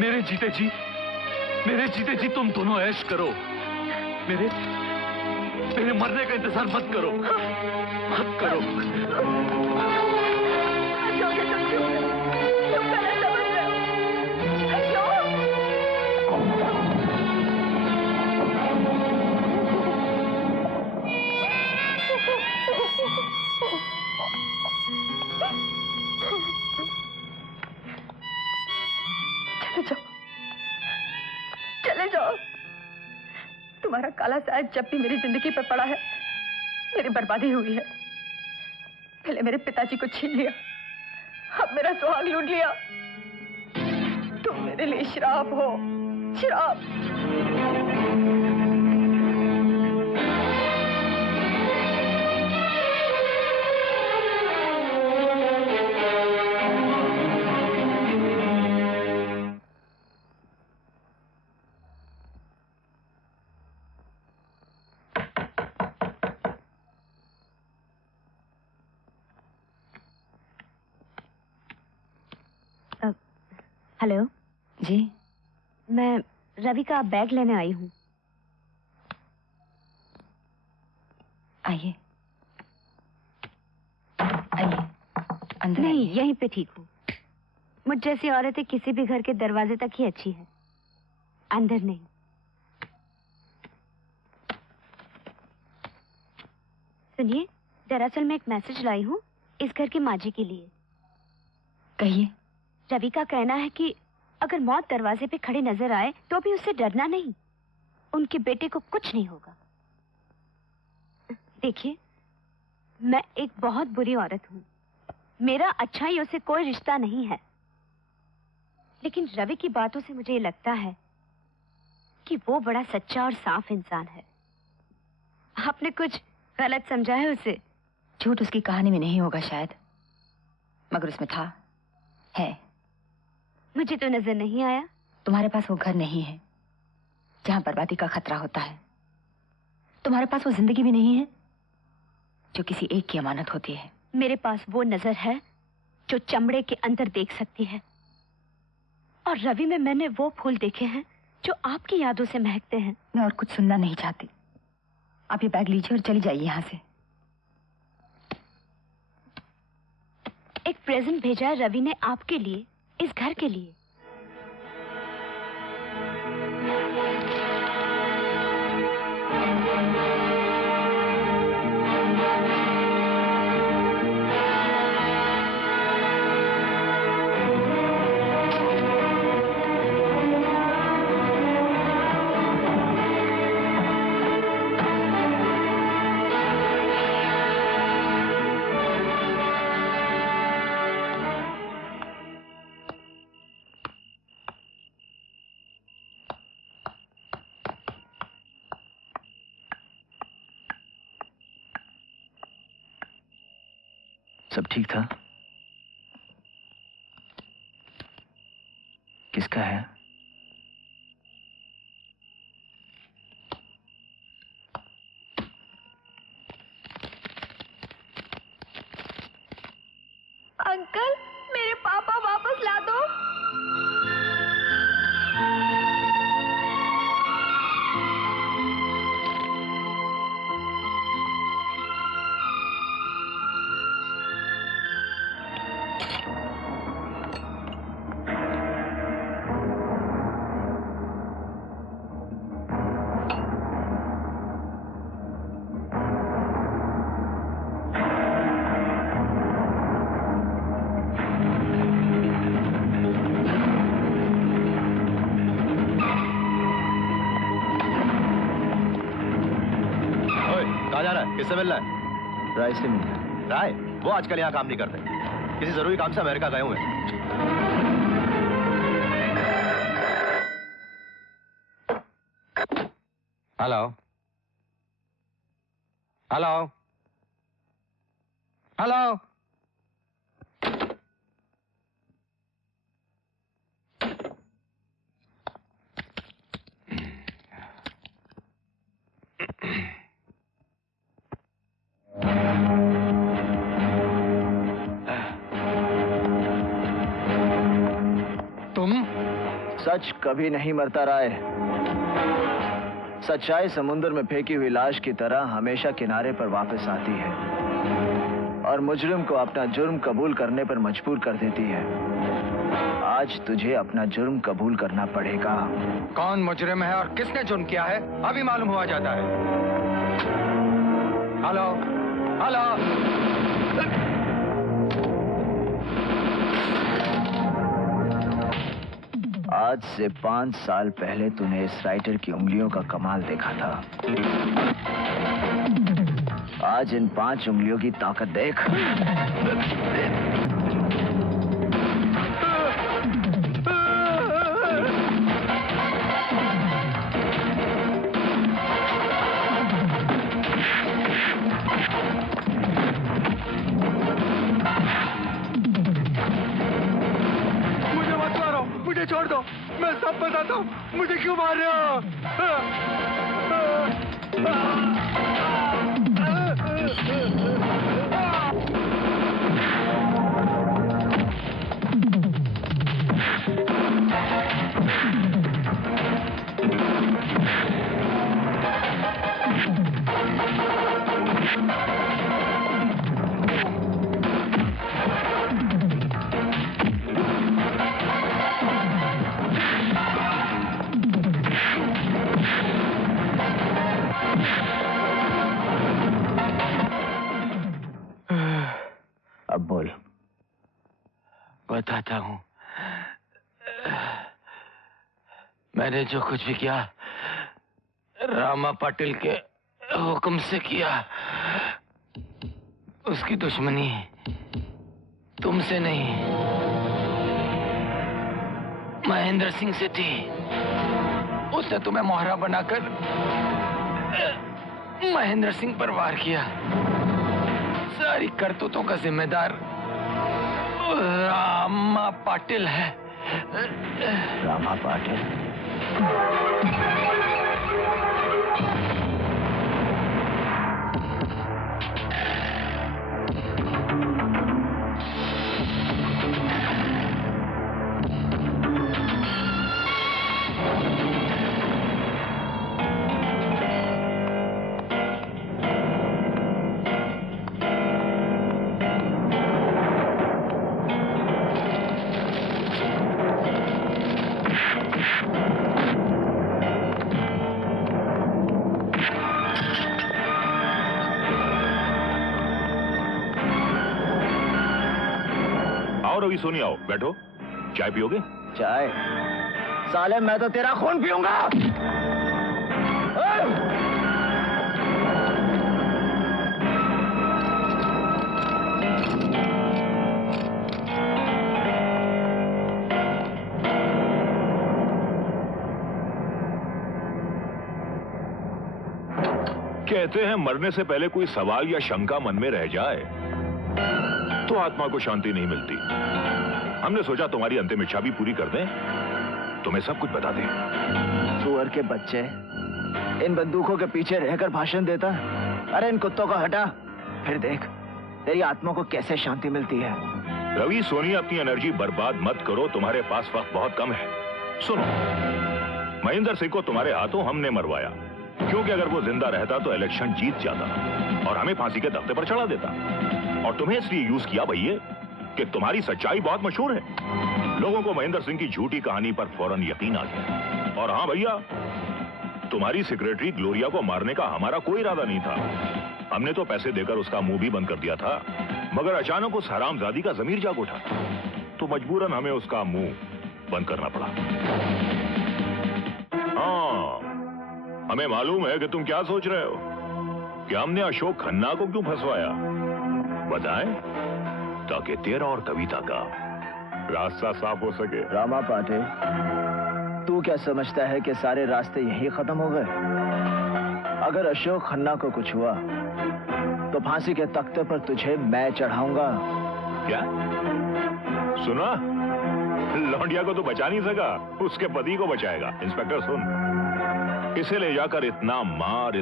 मेरे जीते जी तुम दोनों ऐश करो। मेरे मरने का इंतजार मत करो। चले जाओ। तुम्हारा काला साया जब भी मेरी जिंदगी पर पड़ा है मेरी बर्बादी हुई है। पहले मेरे पिताजी को छीन लिया, अब मेरा सुहाग लूट लिया। तुम मेरे लिए श्राप हो, श्राप। हेलो जी, मैं रवि का बैग लेने आई हूँ। आइए अंदर। नहीं, यहीं पे ठीक हूँ। मुझ जैसी औरतें किसी भी घर के दरवाजे तक ही अच्छी है, अंदर नहीं। सुनिए, दरअसल मैं एक मैसेज लाई हूँ इस घर की माँ जी के लिए। कहिए। रवि का कहना है कि अगर मौत दरवाजे पे खड़ी नजर आए तो भी उससे डरना नहीं, उनके बेटे को कुछ नहीं होगा। देखिए, मैं एक बहुत बुरी औरत हूँ, मेरा अच्छाइयों से कोई रिश्ता नहीं है, लेकिन रवि की बातों से मुझे ये लगता है कि वो बड़ा सच्चा और साफ इंसान है। आपने कुछ गलत समझा है उसे। झूठ उसकी कहानी में नहीं होगा शायद, मगर उसमें था, है। मुझे तो नजर नहीं आया। तुम्हारे पास वो घर नहीं है जहां बर्बादी का खतरा होता है। तुम्हारे पास वो जिंदगी भी नहीं है जो किसी एक की अमानत होती है। मेरे पास वो नजर है जो चमड़े के अंदर देख सकती है, और रवि में मैंने वो फूल देखे हैं जो आपकी यादों से महकते हैं। मैं और कुछ सुनना नहीं चाहती। आप ये बैग लीजिए और चली जाइए यहाँ से। एक प्रेजेंट भेजा है रवि ने आपके लिए, इस घर के लिए। सब ठीक था? किसका है? अंकल, मेरे पापा वापस ला दो। किससे मिलना है? राय से मिलना है। राय? वो आजकल यहाँ काम नहीं करते, किसी जरूरी काम से अमेरिका गए हुए हैं। Hello hello hello. सच कभी नहीं मरता राय। सच्चाई समुद्र में फेंकी हुई लाश की तरह हमेशा किनारे पर वापस आती है और मुजरिम को अपना जुर्म कबूल करने पर मजबूर कर देती है। आज तुझे अपना जुर्म कबूल करना पड़ेगा। कौन मुजरिम है और किसने जुर्म किया है अभी मालूम हुआ जाता है। Hello hello. आज से 5 साल पहले तूने इस राइटर की उंगलियों का कमाल देखा था। आज इन 5 उंगलियों की ताकत देख। छोड़ दो, मैं सब बताता हूँ। मुझे क्यों मार रहे हो? अब बोल। बताता हूँ। मैंने जो कुछ भी किया रामा पाटिल के हुक्म से किया। उसकी दुश्मनी तुमसे नहीं महेंद्र सिंह से थी। उसने तुम्हें मोहरा बनाकर महेंद्र सिंह पर वार किया। सारी करतूतों का जिम्मेदार रामा पाटिल है। रामा पाटिल? रवि सोनी आओ, बैठो। चाय पियोगे? चाय? साले मैं तो तेरा खून पीऊंगा। कहते हैं मरने से पहले कोई सवाल या शंका मन में रह जाए तो आत्मा को शांति नहीं मिलती। हमने सोचा तुम्हारी अंतिम इच्छा भी पूरी कर दें, तुम्हें सब कुछ बता दें। सुअर के बच्चे इन बंदूकों के पीछे रहकर भाषण देता। अरे इन कुत्तों को हटा, फिर देख तेरी आत्मा को कैसे शांति मिलती है। रवि सोनी, अपनी एनर्जी बर्बाद मत करो, तुम्हारे पास वक्त बहुत कम है। सुनो, महेंद्र सिंह को तुम्हारे हाथों हमने मरवाया, क्योंकि अगर वो जिंदा रहता तो इलेक्शन जीत जाता और हमें फांसी के तख्ते पर चढ़ा देता। और तुम्हें इसलिए यूज किया भैया कि तुम्हारी सच्चाई बहुत मशहूर है। लोगों को महेंद्र सिंह की झूठी कहानी पर फौरन यकीन आ गया। और हाँ भैया, तुम्हारी सेक्रेटरी ग्लोरिया को मारने का हमारा कोई इरादा नहीं था। हमने तो पैसे देकर उसका मुंह भी बंद कर दिया था, मगर अचानक उस हरामजादी का जमीर जाग उठा, तो मजबूरन हमें उसका मुंह बंद करना पड़ा। हाँ, हमें मालूम है कि तुम क्या सोच रहे हो कि हमने अशोक खन्ना को क्यों फंसवाया। बताएं, ताकि तेरा और कविता का रास्ता साफ हो सके। रामा पाटिल, तू क्या समझता है कि सारे रास्ते यही खत्म हो गए? अगर अशोक खन्ना को कुछ हुआ तो फांसी के तख्ते पर तुझे मैं चढ़ाऊंगा। क्या सुना? लौंडिया को तो बचा नहीं सका, उसके पति को बचाएगा। इंस्पेक्टर सुन, इसे ले जाकर इतना मार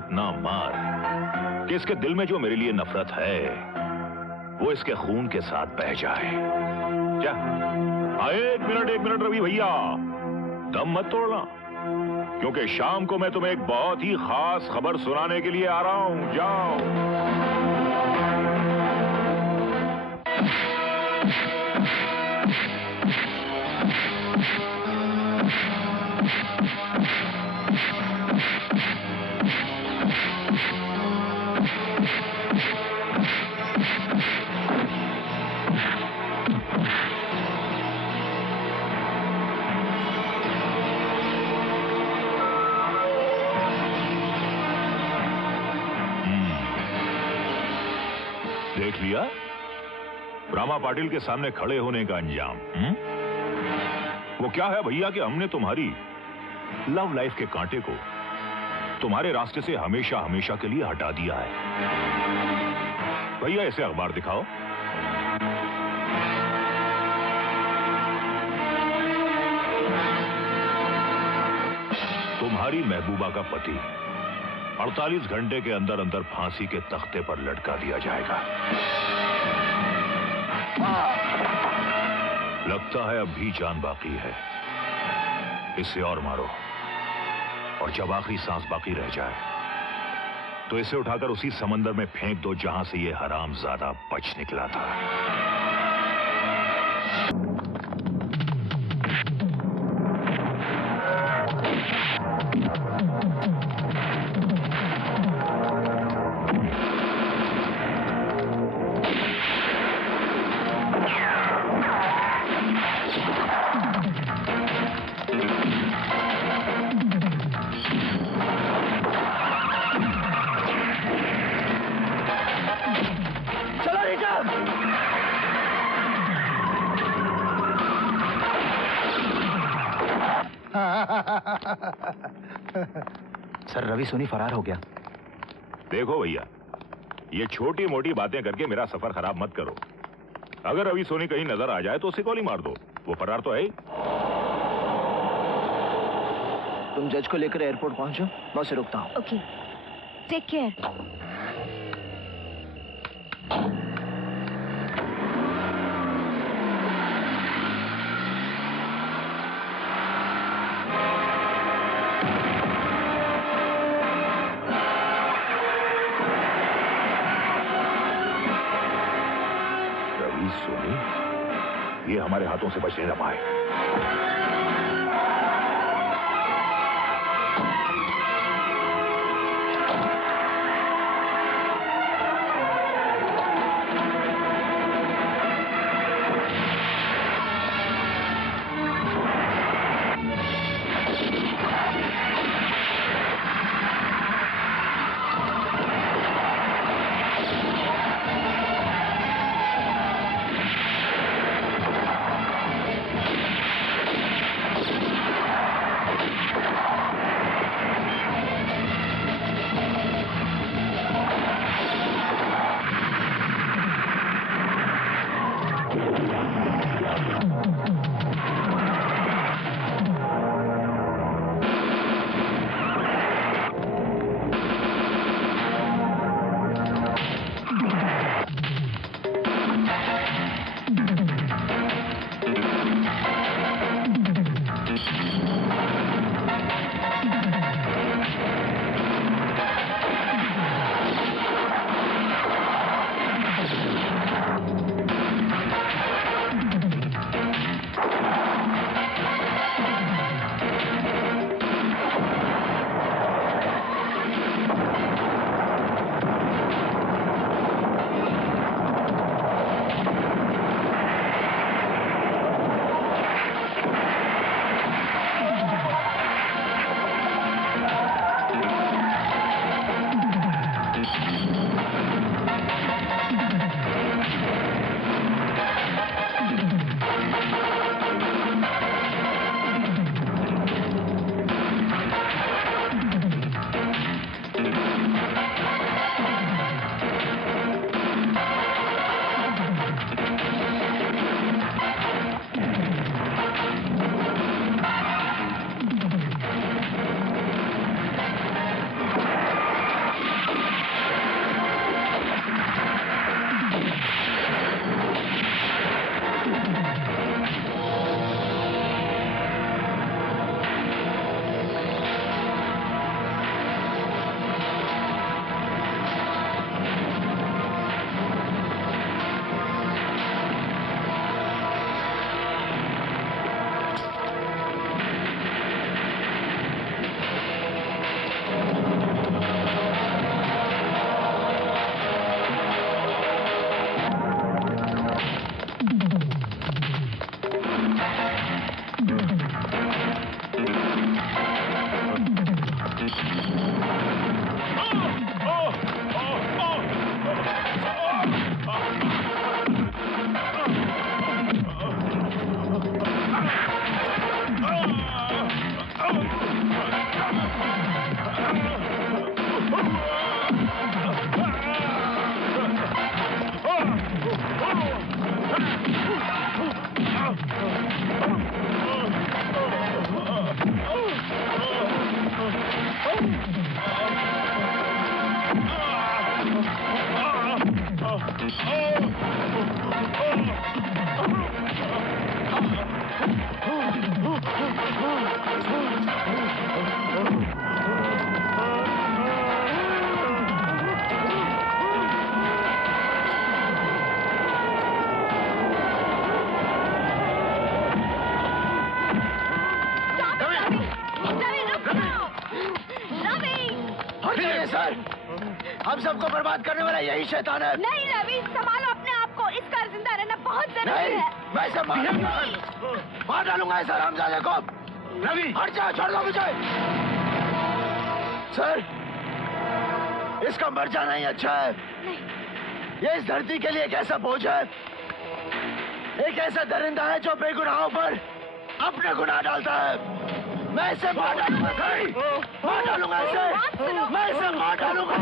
कि इसके दिल में जो मेरे लिए नफरत है वो इसके खून के साथ बह जाए। क्या? एक मिनट रवि भैया, दम मत तोड़ना, क्योंकि शाम को मैं तुम्हें एक बहुत ही खास खबर सुनाने के लिए आ रहा हूं। जाओ। देख लिया रामा पाटिल के सामने खड़े होने का अंजाम। वो क्या है भैया कि हमने तुम्हारी लव लाइफ के कांटे को तुम्हारे रास्ते से हमेशा हमेशा के लिए हटा दिया है। भैया इसे अखबार दिखाओ। तुम्हारी महबूबा का पति 48 घंटे के अंदर अंदर फांसी के तख्ते पर लटका दिया जाएगा। लगता है अब भी जान बाकी है, इसे और मारो, और जब आखिरी सांस बाकी रह जाए तो इसे उठाकर उसी समंदर में फेंक दो जहां से ये हरामजादा बच निकला था। सर, रवि सोनी फरार हो गया। देखो भैया, ये छोटी मोटी बातें करके मेरा सफर खराब मत करो। अगर रवि सोनी कहीं नजर आ जाए तो उसे गोली मार दो, वो फरार तो है ही। तुम जज को लेकर एयरपोर्ट पहुंचो, मैं उसे रुकता हूं। Okay, take care. ये हमारे हाथों से बचने न पाए। सर, हम सबको बर्बाद करने वाला यही शैतान है। नहीं रवि, संभालो अपने आप को। इसका जिंदा रहना बहुत जरूरी है। मैं इसे मार डालूंगा इस हरामजादे को। रवि हट जाओ, छोड़ दो मुझे। सर, इसका मर जाना ही अच्छा है। ये इस धरती के लिए एक ऐसा बोझ है, एक ऐसा दरिंदा है जो बेगुनाहों पर अपने गुनाह डालता है। मैं इसे मार डालूंगा, मार डालूंगा इसे, मैं इसे मार डालूंगा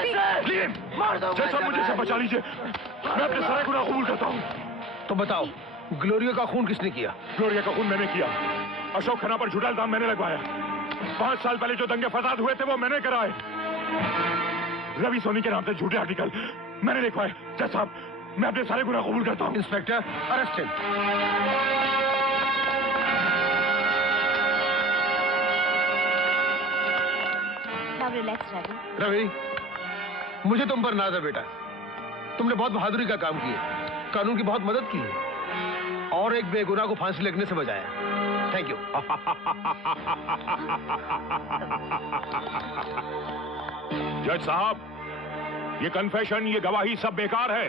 इसे। मार दो जज साहब, मुझे इसे बचा लीजिए, मैं अपने सारे गुनाह कबूल करता हूँ। तो बताओ, ग्लोरिया का खून किसने किया? ग्लोरिया का खून मैंने किया। अशोक खन्ना पर झूठा इल्जाम मैंने लगवाया। 5 साल पहले जो दंगे फसाद हुए थे वो मैंने कराए। रवि सोनी के नाम से झूठे आर्टिकल मैंने लिखवाए। जज साहब, मैं अपने सारे गुनाह कबूल करता हूँ। Inspector, arrest him. Relax Ravi. Ravi, मुझे तुम पर नाज है बेटा। तुमने बहुत बहादुरी का काम किया, कानून की बहुत मदद की है और एक बेगुनाह को फांसी लगने से बचाया। Thank you. जज साहब, ये कन्फेशन, ये गवाही सब बेकार है।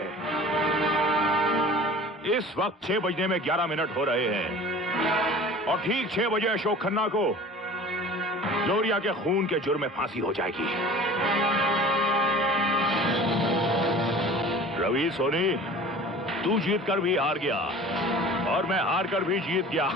इस वक्त 6 बजने में 11 मिनट हो रहे हैं और ठीक 6 बजे अशोक खन्ना को ग्लोरिया के खून के जुर्म में फांसी हो जाएगी। रवि सोनी, तू जीत कर भी हार गया और मैं हार कर भी जीत गया।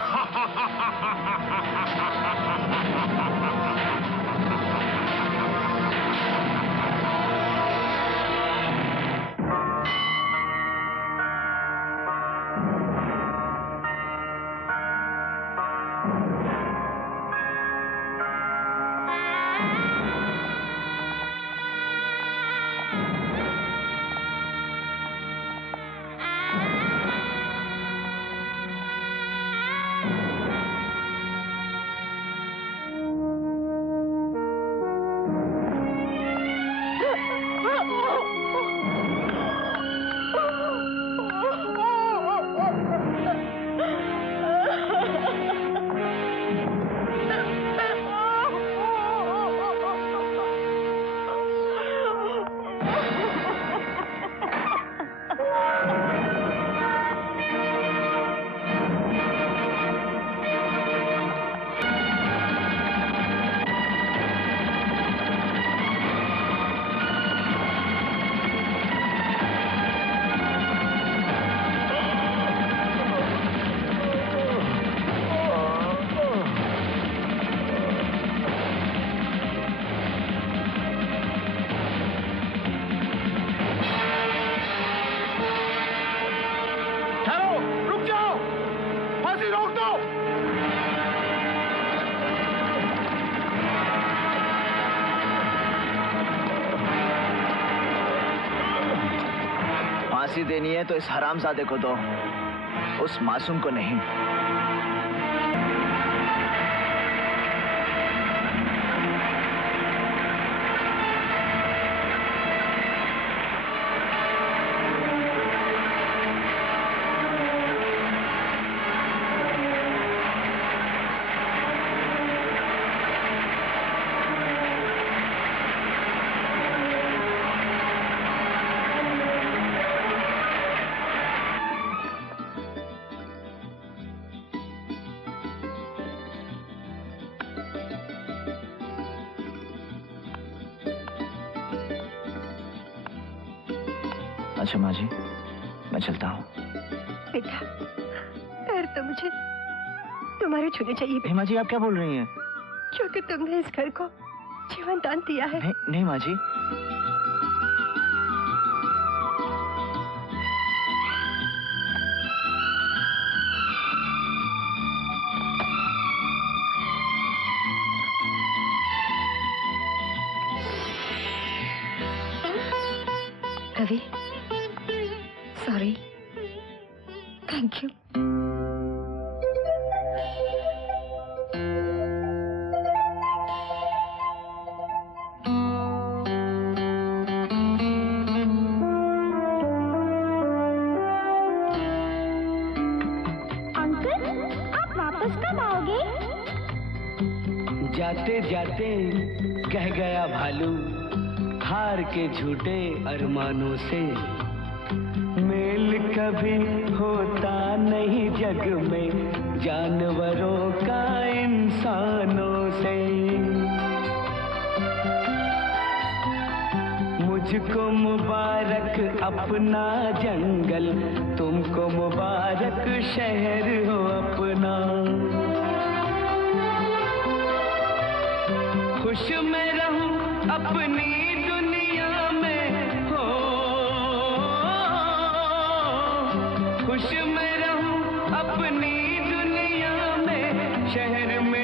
फांसी देनी है तो इस हरामजादे को दो, उस मासूम को नहीं। अच्छा माँ जी, मैं चलता हूँ। बेटा, पैर तो मुझे तुम्हारे छूने चाहिए। माँ जी, आप क्या बोल रही हैं? क्योंकि तुमने इस घर को जीवन दान दिया है। नहीं माँ जी। Ravi, sorry, thank you. जाते जाते कह गया भालू हार के झूठे अरमानों से, मेल कभी होता नहीं जग में जानवरों का इंसानों से। मुझको मुबारक अपना जंगल, तुमको मुबारक शहर हो अपना। खुश मैं रहूं अपनी दुनिया में, हो खुश मैं रहूं अपनी दुनिया में, शहर में